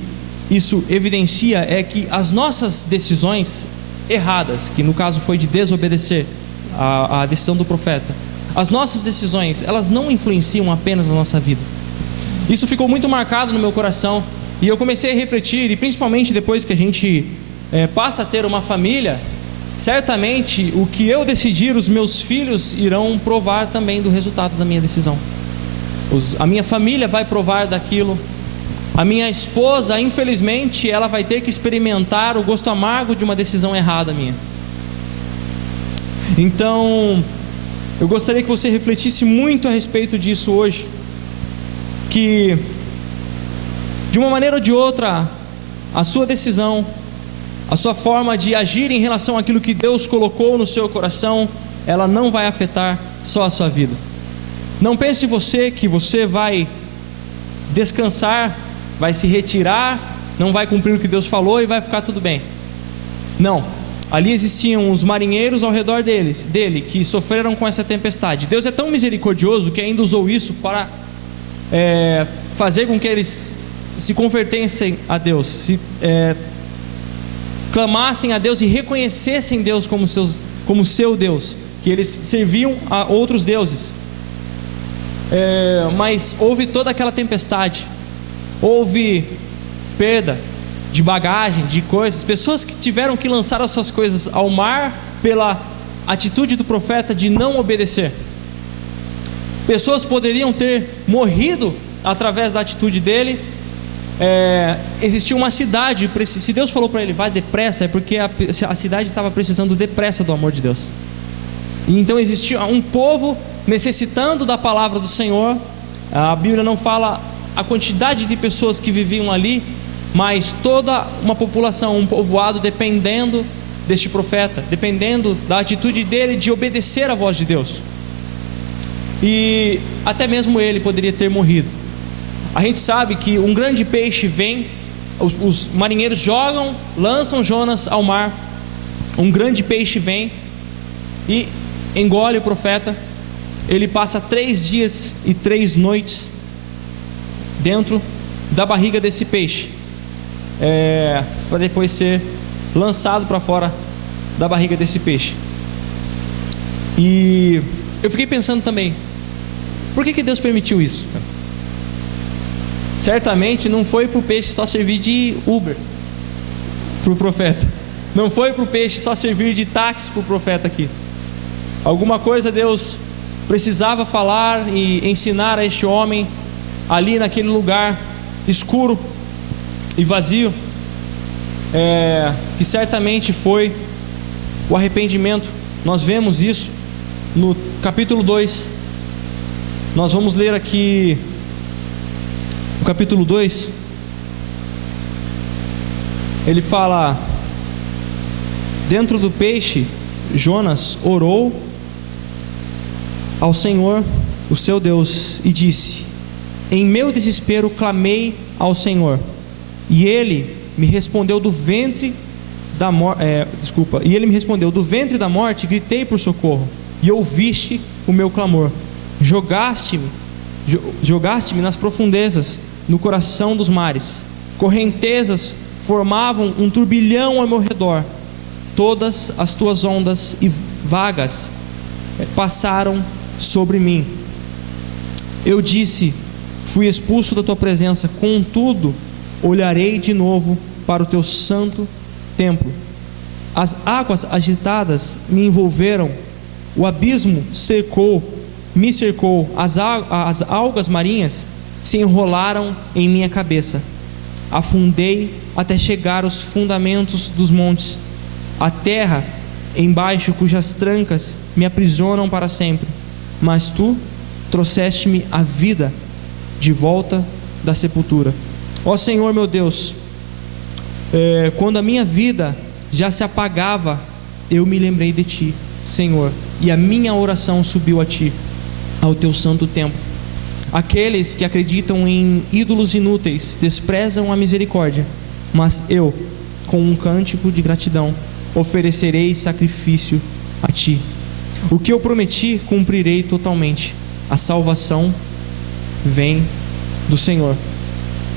isso evidencia é que as nossas decisões erradas, que no caso foi de desobedecer a decisão do profeta, as nossas decisões, elas não influenciam apenas a nossa vida. Isso ficou muito marcado no meu coração, e eu comecei a refletir, e principalmente depois que a gente passa a ter uma família, certamente o que eu decidir, os meus filhos irão provar também do resultado da minha decisão. A minha família vai provar daquilo. A minha esposa, infelizmente, ela vai ter que experimentar o gosto amargo de uma decisão errada minha. Então, eu gostaria que você refletisse muito a respeito disso hoje, que de uma maneira ou de outra, a sua decisão, a sua forma de agir em relação àquilo que Deus colocou no seu coração, ela não vai afetar só a sua vida. Não pense você que você vai descansar, vai se retirar, não vai cumprir o que Deus falou e vai ficar tudo bem. Não, ali existiam os marinheiros ao redor dele que sofreram com essa tempestade. Deus é tão misericordioso que ainda usou isso para fazer com que eles se convertessem a Deus, clamassem a Deus e reconhecessem Deus como seu Deus, que eles serviam a outros deuses. Mas houve toda aquela tempestade, houve perda de bagagem, de coisas, pessoas que tiveram que lançar as suas coisas ao mar pela atitude do profeta de não obedecer. Pessoas poderiam ter morrido através da atitude dele. Existia uma cidade, se Deus falou para ele, vai depressa, é porque a cidade estava precisando depressa do amor de Deus. E então existia um povo necessitando da palavra do Senhor. A Bíblia não fala a quantidade de pessoas que viviam ali, mas toda uma população, um povoado dependendo deste profeta, dependendo da atitude dele de obedecer à voz de Deus. E até mesmo ele poderia ter morrido. A gente sabe que um grande peixe vem, os marinheiros lançam Jonas ao mar, um grande peixe vem e engole o profeta. Ele passa 3 dias e 3 noites dentro da barriga desse peixe, para depois ser lançado para fora da barriga desse peixe. E eu fiquei pensando também, por que Deus permitiu isso? Certamente não foi para o peixe só servir de Uber para o profeta, não foi para o peixe só servir de táxi para o profeta aqui. Alguma coisa Deus precisava falar e ensinar a este homem ali naquele lugar escuro e vazio, que certamente foi o arrependimento. Nós vemos isso no capítulo 2. Nós vamos ler aqui o capítulo 2. Ele fala: dentro do peixe, Jonas orou ao Senhor, o seu Deus, e disse: em meu desespero clamei ao Senhor, e ele me respondeu do ventre da morte. E ele me respondeu do ventre da morte, gritei por socorro, e ouviste o meu clamor. Jogaste-me nas profundezas, no coração dos mares. Correntezas formavam um turbilhão ao meu redor. Todas as tuas ondas e vagas passaram sobre mim. Eu disse: fui expulso da tua presença, contudo olharei de novo para o teu santo templo. As águas agitadas me envolveram, o abismo me cercou, as algas marinhas se enrolaram em minha cabeça. Afundei até chegar aos fundamentos dos montes, a terra embaixo cujas trancas me aprisionam para sempre. Mas tu trouxeste-me a vida de volta da sepultura. Ó Senhor meu Deus, quando a minha vida já se apagava, eu me lembrei de ti, Senhor, e a minha oração subiu a ti, ao teu santo templo. Aqueles que acreditam em ídolos inúteis desprezam a misericórdia, mas eu, com um cântico de gratidão, oferecerei sacrifício a ti. O que eu prometi cumprirei totalmente. A salvação vem do Senhor.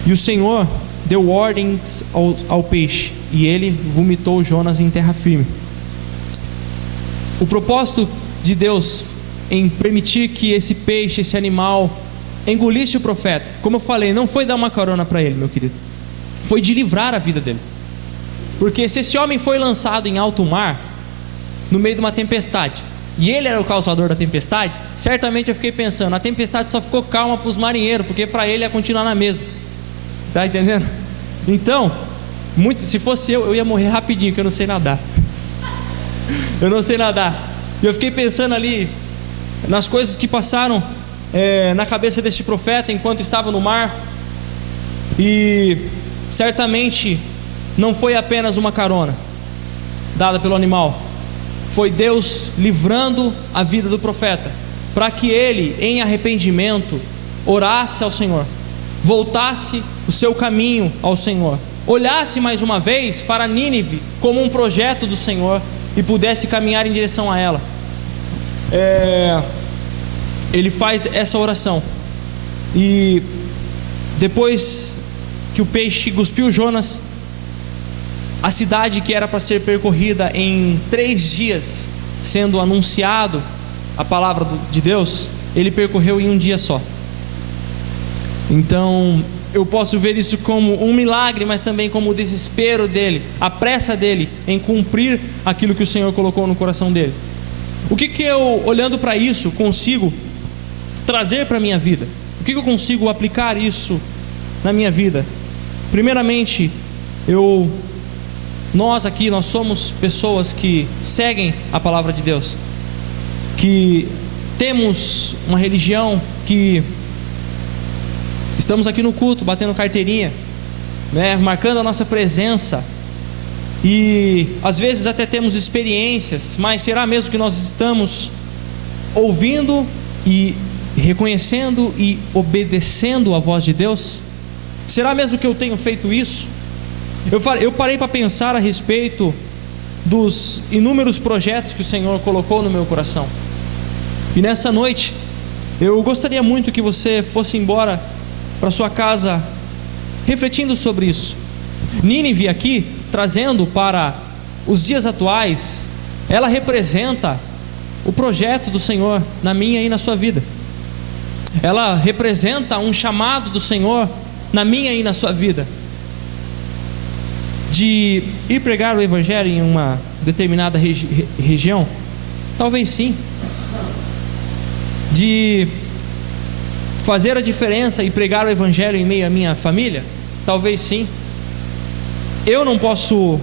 E o Senhor deu ordens ao peixe, e ele vomitou Jonas em terra firme. O propósito de Deus em permitir que esse peixe, esse animal, engolisse o profeta, como eu falei, não foi dar uma carona para ele, meu querido, foi de livrar a vida dele. Porque se esse homem foi lançado em alto mar, no meio de uma tempestade, e ele era o causador da tempestade, certamente eu fiquei pensando, a tempestade só ficou calma para os marinheiros, porque para ele ia continuar na mesma. Tá entendendo? Então, se fosse eu ia morrer rapidinho, porque eu não sei nadar. Eu não sei nadar. E eu fiquei pensando ali nas coisas que passaram na cabeça deste profeta enquanto estava no mar. E certamente não foi apenas uma carona dada pelo animal, foi Deus livrando a vida do profeta, para que ele, em arrependimento, orasse ao Senhor, voltasse o seu caminho ao Senhor, olhasse mais uma vez para Nínive como um projeto do Senhor e pudesse caminhar em direção a ela. Ele faz essa oração, e depois que o peixe cuspiu Jonas, a cidade que era para ser percorrida em 3 dias, sendo anunciado a palavra de Deus, ele percorreu em um dia só. Então eu posso ver isso como um milagre, mas também como o desespero dele, a pressa dele em cumprir aquilo que o Senhor colocou no coração dele. O que eu, olhando para isso, consigo trazer para a minha vida? O que eu consigo aplicar isso na minha vida? Primeiramente, nós somos pessoas que seguem a palavra de Deus, que temos uma religião, que estamos aqui no culto, batendo carteirinha, né, marcando a nossa presença, e às vezes até temos experiências, mas será mesmo que nós estamos ouvindo e reconhecendo e obedecendo a voz de Deus? Será mesmo que eu tenho feito isso? Eu parei para pensar a respeito dos inúmeros projetos que o Senhor colocou no meu coração, e nessa noite eu gostaria muito que você fosse embora para sua casa refletindo sobre isso. Nínive aqui, trazendo para os dias atuais, ela representa o projeto do Senhor na minha e na sua vida. Ela representa um chamado do Senhor na minha e na sua vida, de ir pregar o Evangelho em uma determinada região? Talvez sim. De fazer a diferença e pregar o Evangelho em meio à minha família? Talvez sim. Eu não posso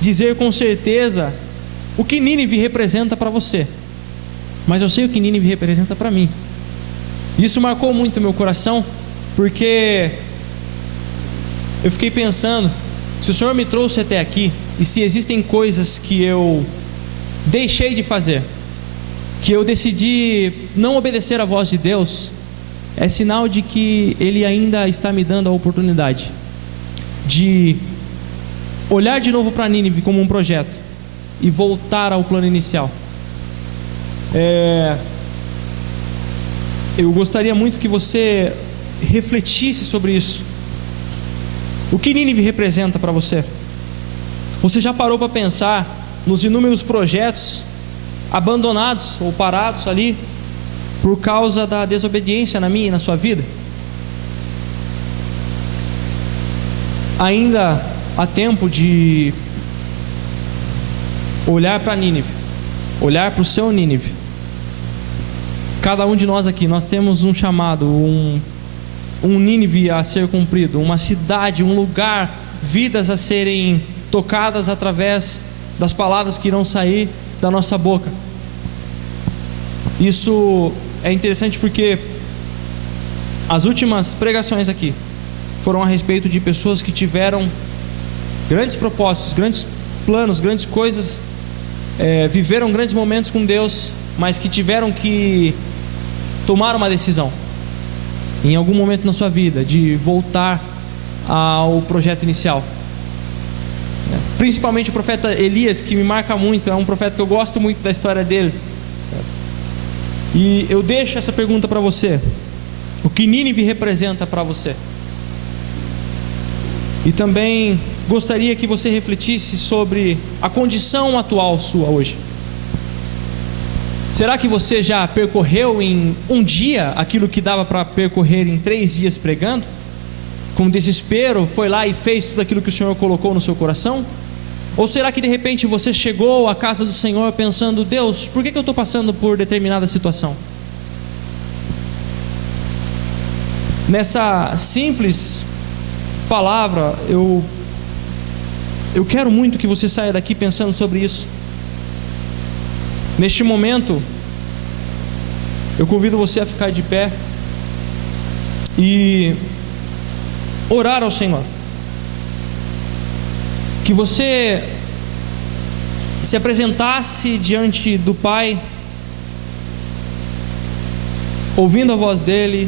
dizer com certeza o que Nínive representa para você, mas eu sei o que Nínive representa para mim. Isso marcou muito o meu coração, porque eu fiquei pensando, se o Senhor me trouxe até aqui, e se existem coisas que eu deixei de fazer, que eu decidi não obedecer à voz de Deus, é sinal de que Ele ainda está me dando a oportunidade de olhar de novo para Nínive como um projeto e voltar ao plano inicial. Eu gostaria muito que você refletisse sobre isso. O que Nínive representa para você? Você já parou para pensar nos inúmeros projetos abandonados ou parados ali por causa da desobediência na minha e na sua vida? Ainda há tempo de olhar para Nínive, olhar para o seu Nínive. Cada um de nós aqui, nós temos um chamado, um Nínive a ser cumprido, uma cidade, um lugar, vidas a serem tocadas através das palavras que irão sair da nossa boca. Isso é interessante porque as últimas pregações aqui foram a respeito de pessoas que tiveram grandes propósitos, grandes planos, grandes coisas, viveram grandes momentos com Deus, mas que tiveram que tomar uma decisão em algum momento na sua vida de voltar ao projeto inicial. Principalmente o profeta Elias, que me marca muito, é um profeta que eu gosto muito da história dele. E eu deixo essa pergunta para você: o que Nínive representa para você? E também gostaria que você refletisse sobre a condição atual sua hoje. Será que você já percorreu em um dia aquilo que dava para percorrer em 3 dias pregando? Com desespero foi lá e fez tudo aquilo que o Senhor colocou no seu coração? Ou será que de repente você chegou à casa do Senhor pensando: Deus, por que eu estou passando por determinada situação? Nessa simples palavra, eu quero muito que você saia daqui pensando sobre isso. Neste momento, eu convido você a ficar de pé e orar ao Senhor. Que você se apresentasse diante do Pai, ouvindo a voz dEle,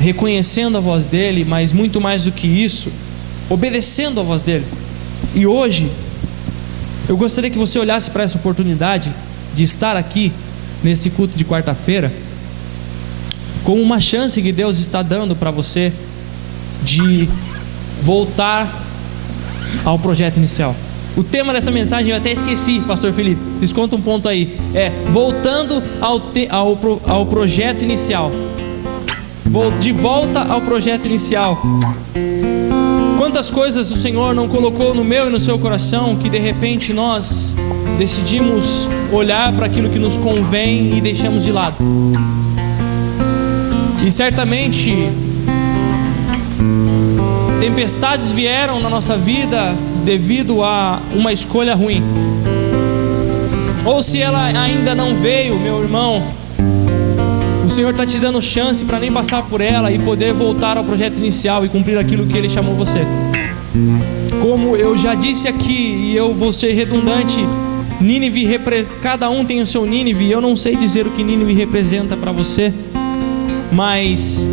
reconhecendo a voz dEle, mas muito mais do que isso, obedecendo a voz dEle. E hoje, eu gostaria que você olhasse para essa oportunidade de estar aqui, nesse culto de quarta-feira, como uma chance que Deus está dando para você de voltar ao projeto inicial. O tema dessa mensagem eu até esqueci, pastor Felipe, desconta um ponto aí, voltando ao projeto inicial. De volta ao projeto inicial. Quantas coisas o Senhor não colocou no meu e no seu coração, que de repente nós decidimos olhar para aquilo que nos convém e deixamos de lado. E certamente tempestades vieram na nossa vida devido a uma escolha ruim. Ou se ela ainda não veio, meu irmão, o Senhor está te dando chance para nem passar por ela e poder voltar ao projeto inicial e cumprir aquilo que Ele chamou você. Como eu já disse aqui, e eu vou ser redundante, Nínive, cada um tem o seu Nínive. Eu não sei dizer o que Nínive representa para você, mas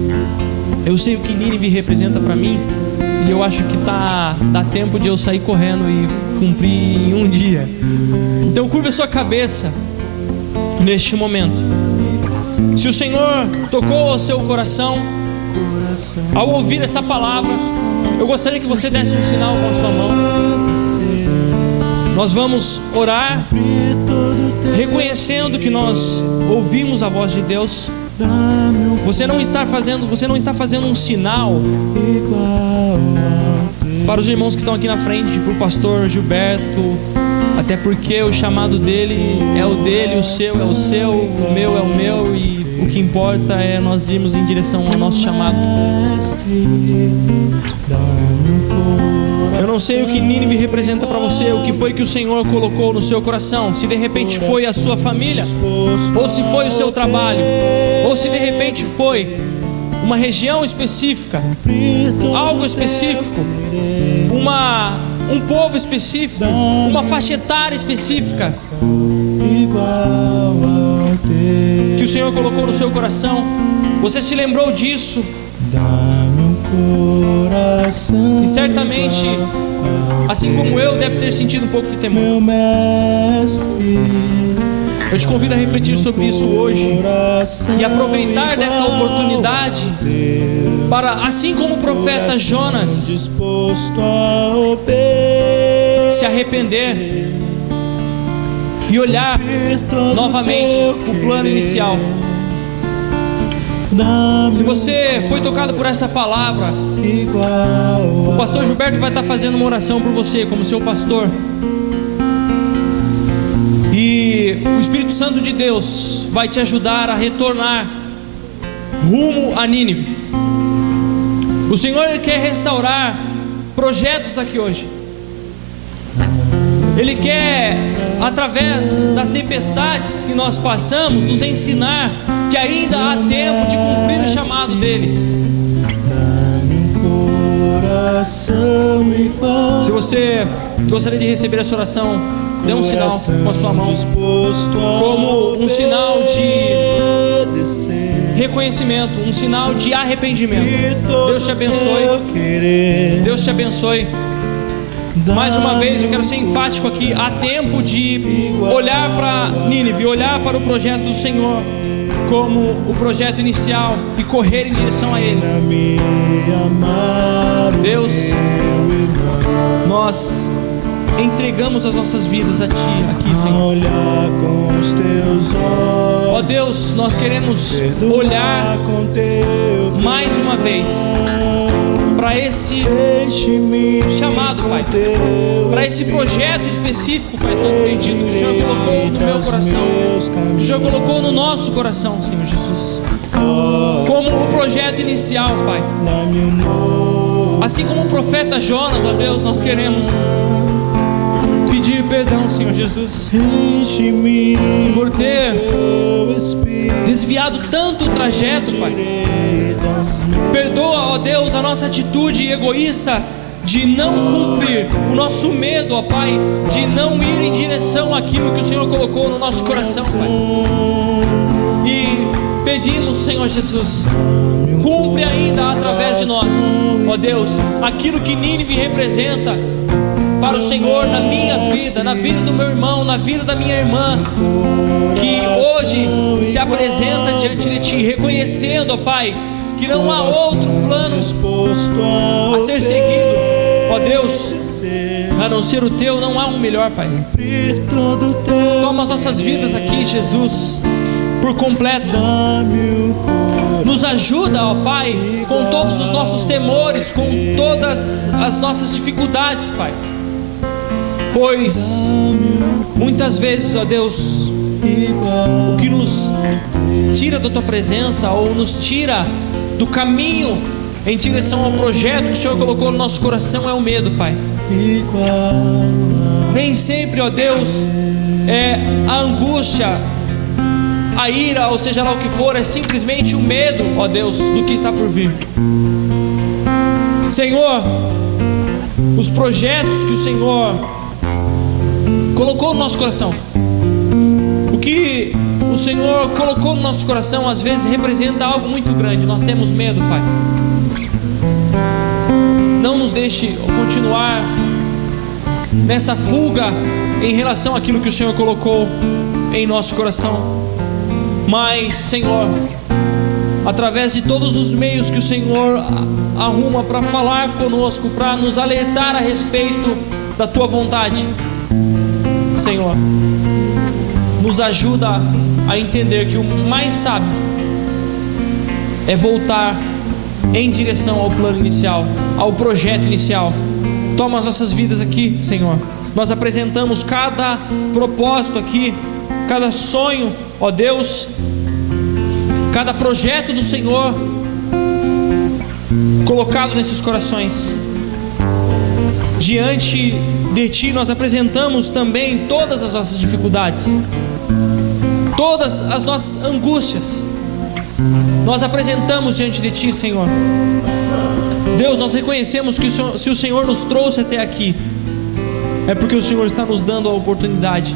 eu sei o que Nínive representa para mim. E eu acho que dá tempo de eu sair correndo e cumprir em um dia. Então curva a sua cabeça neste momento. Se o Senhor tocou ao seu coração ao ouvir essa palavra, eu gostaria que você desse um sinal com a sua mão. Nós vamos orar reconhecendo que nós ouvimos a voz de Deus. Você não está fazendo um sinal para os irmãos que estão aqui na frente, para o pastor Gilberto, até porque o chamado dele é o dele, o seu é o seu, o meu é o meu, e o que importa é nós irmos em direção ao nosso chamado. Eu não sei o que Nínive representa para você, o que foi que o Senhor colocou no seu coração. Se de repente foi a sua família, ou se foi o seu trabalho, ou se de repente foi uma região específica, algo específico, um povo específico, uma faixa etária específica que o Senhor colocou no seu coração. Você se lembrou disso e certamente, assim como eu, deve ter sentido um pouco de temor. Eu te convido a refletir sobre isso hoje e aproveitar desta oportunidade para, assim como o profeta Jonas, se arrepender e olhar novamente o plano inicial. Se você foi tocado por essa palavra, o pastor Gilberto vai estar fazendo uma oração por você como seu pastor. E o Espírito Santo de Deus vai te ajudar a retornar rumo a Nínive. O Senhor quer restaurar projetos aqui hoje. Ele quer, através das tempestades que nós passamos, nos ensinar que ainda há tempo de cumprir o chamado dele. Se você gostaria de receber essa oração, dê um sinal com a sua mão, como um sinal de reconhecimento, um sinal de arrependimento. Deus te abençoe. Deus te abençoe. Mais uma vez eu quero ser enfático aqui. Há tempo de olhar para Nínive, olhar para o projeto do Senhor como o projeto inicial e correr em direção a Ele. Deus, nós entregamos as nossas vidas a Ti aqui, Senhor. Ó Deus, nós queremos olhar mais uma vez para para esse chamado, Pai, para esse projeto específico, Pai Santo bendito, que o Senhor colocou no meu coração, que o Senhor colocou no nosso coração, Senhor Jesus, como o projeto inicial, Pai. Assim como o profeta Jonas, ó Deus, nós queremos pedir perdão, Senhor Jesus, por ter desviado tanto o trajeto, Pai. Perdoa, ó Deus, a nossa atitude egoísta de não cumprir, o nosso medo, ó Pai, de não ir em direção àquilo que o Senhor colocou no nosso coração, Pai. E pedimos, Senhor Jesus, cumpre ainda através de nós, ó Deus, aquilo que Nínive representa para o Senhor na minha vida, na vida do meu irmão, na vida da minha irmã, que hoje se apresenta diante de Ti, reconhecendo, ó Pai, que não há outro plano a ser seguido, ó Deus, a não ser o Teu. Não há um melhor, Pai. Toma as nossas vidas aqui, Jesus, por completo. Nos ajuda, ó Pai, com todos os nossos temores, com todas as nossas dificuldades, Pai, pois muitas vezes, ó Deus, o que nos tira da Tua presença ou nos tira do caminho em direção ao projeto que o Senhor colocou no nosso coração é o medo, Pai. Nem sempre, ó Deus, é a angústia, a ira, ou seja lá o que for, é simplesmente o medo, ó Deus, do que está por vir. Senhor, os projetos que o Senhor colocou no nosso coração, o que o Senhor colocou no nosso coração, às vezes representa algo muito grande. Nós temos medo, Pai. Não nos deixe continuar nessa fuga em relação àquilo que o Senhor colocou em nosso coração. Mas, Senhor, através de todos os meios que o Senhor arruma para falar conosco, para nos alertar a respeito da Tua vontade, Senhor, nos ajuda a entender que o mais sábio é voltar em direção ao plano inicial, ao projeto inicial. Toma as nossas vidas aqui, Senhor. Nós apresentamos cada propósito aqui, cada sonho, ó Deus, cada projeto do Senhor colocado nesses corações. Diante de Ti nós apresentamos também todas as nossas dificuldades, todas as nossas angústias. Nós apresentamos diante de Ti, Senhor. Deus, nós reconhecemos que se o Senhor nos trouxe até aqui, é porque o Senhor está nos dando a oportunidade,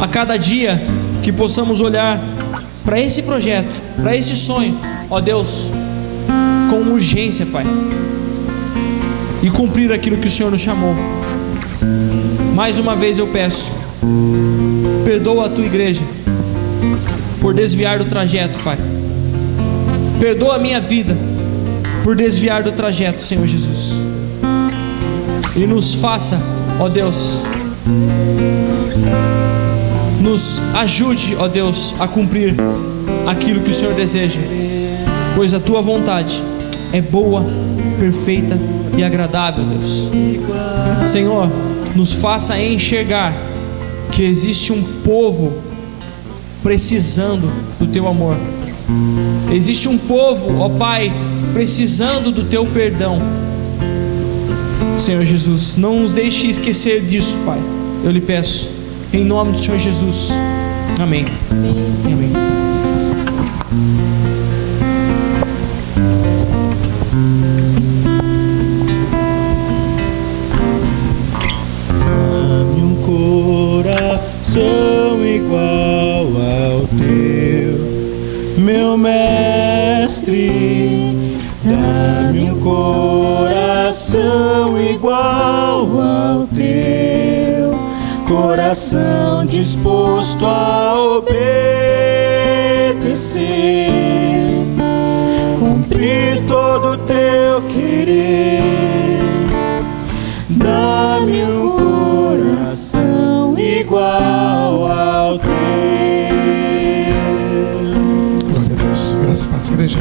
a cada dia, que possamos olhar para esse projeto, para esse sonho, ó Deus, com urgência, Pai, e cumprir aquilo que o Senhor nos chamou. Mais uma vez eu peço, perdoa a Tua igreja por desviar do trajeto, Pai. Perdoa a minha vida por desviar do trajeto, Senhor Jesus. E nos faça, ó Deus, nos ajude, ó Deus, a cumprir aquilo que o Senhor deseja, pois a Tua vontade é boa, perfeita e agradável, Deus. Senhor, nos faça enxergar que existe um povo precisando do Teu amor. Existe um povo, ó Pai, precisando do Teu perdão. Senhor Jesus, não nos deixe esquecer disso, Pai. Eu lhe peço, em nome do Senhor Jesus. Amém. Amém. Dá-me um coração igual ao Teu, meu Mestre. Dá-me um coração igual ao Teu, coração disposto a obedecer, cumprir todo o Teu querer. Dá-me um coração igual ao Teu. Glória a Deus. Graças a Deus, igreja.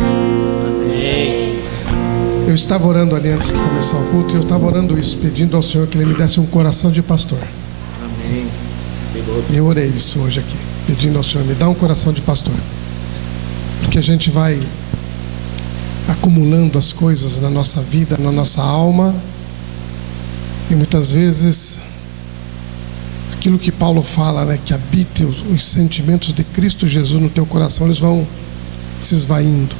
Eu estava orando ali antes de começar o culto, e eu estava orando isso, pedindo ao Senhor que Ele me desse um coração de pastor. Amém. Eu orei isso hoje aqui, pedindo ao Senhor, me dá um coração de pastor. Porque a gente vai acumulando as coisas na nossa vida, na nossa alma, e muitas vezes aquilo que Paulo fala, né, que habite os sentimentos de Cristo Jesus no teu coração, eles vão se esvaindo.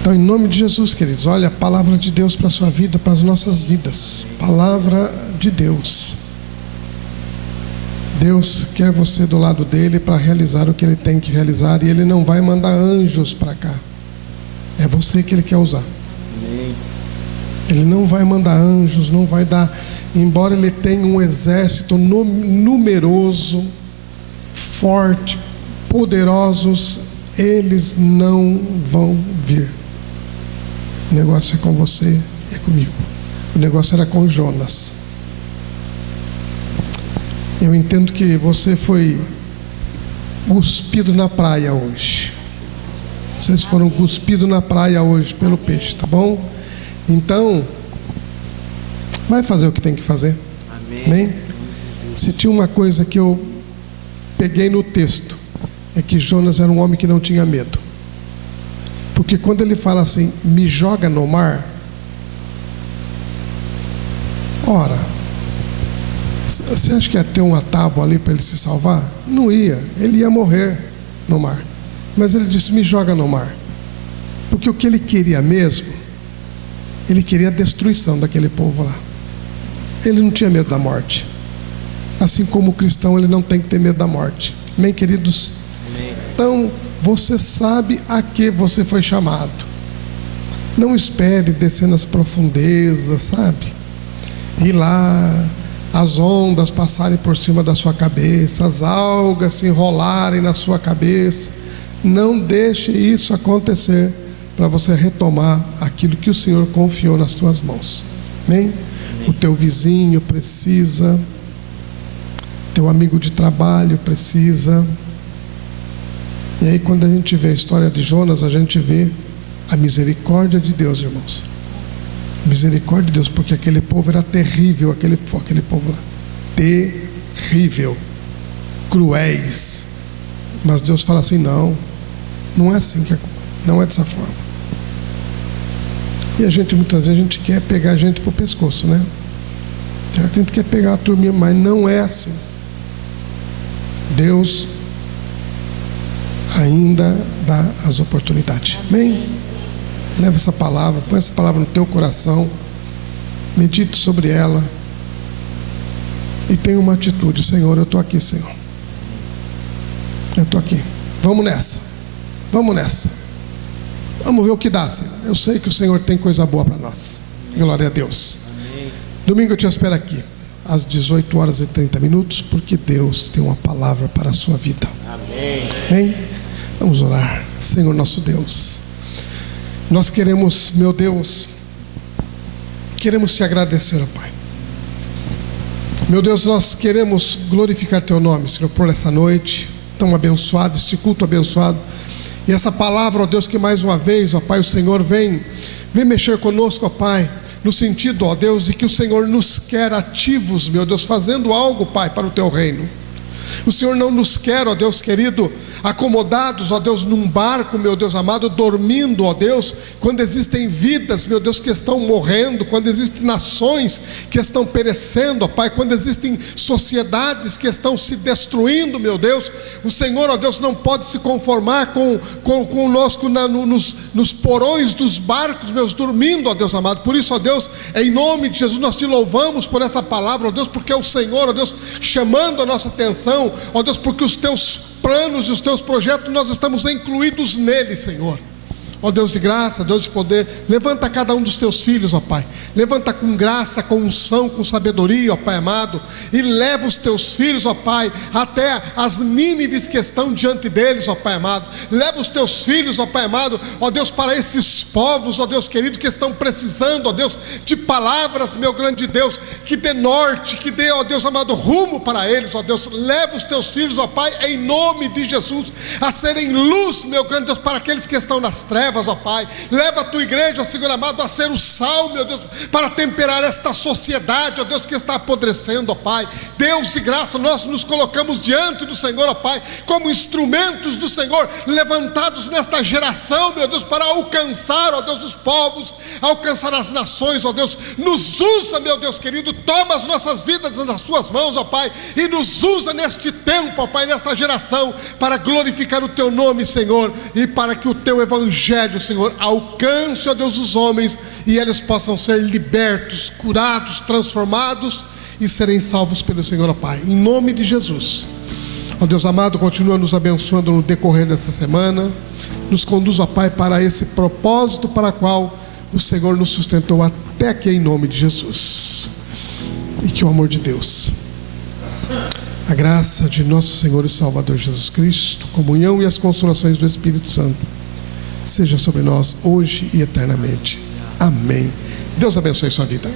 Então, em nome de Jesus, queridos, olha a palavra de Deus para a sua vida, para as nossas vidas. Palavra de Deus. Deus quer você do lado dele para realizar o que Ele tem que realizar, e Ele não vai mandar anjos para cá. É você que Ele quer usar. Ele não vai mandar anjos, não vai dar, embora Ele tenha um exército numeroso, forte, poderosos, eles não vão vir. O negócio é com você e é comigo. O negócio era com Jonas. Eu entendo que você foi cuspido na praia hoje. Vocês foram cuspidos na praia hoje pelo peixe, tá bom? Então, vai fazer o que tem que fazer. Amém? Se tinha uma coisa que eu peguei no texto, é que Jonas era um homem que não tinha medo. Porque quando ele fala assim, me joga no mar, ora, você acha que ia ter uma tábua ali para ele se salvar? Não ia, ele ia morrer no mar. Mas ele disse, me joga no mar. Porque o que ele queria mesmo, ele queria a destruição daquele povo lá. Ele não tinha medo da morte. Assim como o cristão, ele não tem que ter medo da morte. Amém, queridos? Amém. Então, você sabe a que você foi chamado. Não espere descer nas profundezas, sabe? Ir lá, as ondas passarem por cima da sua cabeça, as algas se enrolarem na sua cabeça. Não deixe isso acontecer, para você retomar aquilo que o Senhor confiou nas tuas mãos. Amém? O teu vizinho precisa, teu amigo de trabalho precisa. E aí, quando a gente vê a história de Jonas, a gente vê a misericórdia de Deus, irmãos. Misericórdia de Deus, porque aquele povo era terrível, aquele povo lá, terrível, cruéis. Mas Deus fala assim, não é assim, não é dessa forma. E a gente, muitas vezes, a gente quer pegar a gente pro pescoço, né? A gente quer pegar a turminha, mas não é assim. Deus ainda dá as oportunidades. Amém? Leva essa palavra, põe essa palavra no teu coração, medite sobre ela e tenha uma atitude. Senhor, eu estou aqui, Senhor. Eu estou aqui. Vamos nessa. Vamos nessa. Vamos ver o que dá, Senhor. Eu sei que o Senhor tem coisa boa para nós. Glória a Deus. Amém. Domingo eu te espero aqui às 18h30, porque Deus tem uma palavra para a sua vida. Amém. Amém? Vamos orar. Senhor nosso Deus, nós queremos, meu Deus, queremos te agradecer, ó Pai. Meu Deus, nós queremos glorificar teu nome, Senhor, por essa noite tão abençoada, este culto abençoado. E essa palavra, ó Deus, que mais uma vez, ó Pai, o Senhor vem mexer conosco, ó Pai, no sentido, ó Deus, de que o Senhor nos quer ativos, meu Deus, fazendo algo, Pai, para o teu reino. O Senhor não nos quer, ó Deus querido, acomodados, ó Deus, num barco, meu Deus amado, dormindo, ó Deus, quando existem vidas, meu Deus, que estão morrendo, quando existem nações que estão perecendo, ó Pai, quando existem sociedades que estão se destruindo, meu Deus. O Senhor, ó Deus, não pode se conformar conosco nos porões dos barcos, meus, dormindo, ó Deus amado. Por isso, ó Deus, em nome de Jesus, nós te louvamos por essa palavra, ó Deus, porque é o Senhor, ó Deus, chamando a nossa atenção, ó Deus, porque os teus planos e os teus projetos, nós estamos incluídos nele, Senhor. Ó Deus de graça, Deus de poder, levanta cada um dos teus filhos, ó Pai. Levanta com graça, com unção, com sabedoria, ó Pai amado, e leva os teus filhos, ó Pai, até as Nínives que estão diante deles, ó Pai amado. Leva os teus filhos, ó Pai amado, ó Deus, para esses povos, ó Deus querido, que estão precisando, ó Deus, de palavras, meu grande Deus, que dê norte, que dê, ó Deus amado, rumo para eles, ó Deus. Leva os teus filhos, ó Pai, em nome de Jesus, a serem luz, meu grande Deus, para aqueles que estão nas trevas, trevas, ó Pai. Leva a tua igreja, Senhor amado, a ser o sal, meu Deus, para temperar esta sociedade, ó Deus, que está apodrecendo, ó Pai. Deus de graça, nós nos colocamos diante do Senhor, ó Pai, como instrumentos do Senhor, levantados nesta geração, meu Deus, para alcançar, ó Deus, os povos, alcançar as nações, ó Deus. Nos usa, meu Deus querido, toma as nossas vidas nas suas mãos, ó Pai, e nos usa neste tempo, ó Pai, nessa geração, para glorificar o teu nome, Senhor, e para que o teu evangelho, Senhor, alcance, ó Deus, os homens, e eles possam ser libertos, curados, transformados e serem salvos pelo Senhor, ó Pai, em nome de Jesus. Ó Deus amado, continua nos abençoando no decorrer dessa semana, nos conduz, ó Pai, para esse propósito para o qual o Senhor nos sustentou até aqui, em nome de Jesus. E que o amor de Deus, a graça de nosso Senhor e Salvador Jesus Cristo, comunhão e as consolações do Espírito Santo seja sobre nós hoje e eternamente. Amém. Deus abençoe sua vida.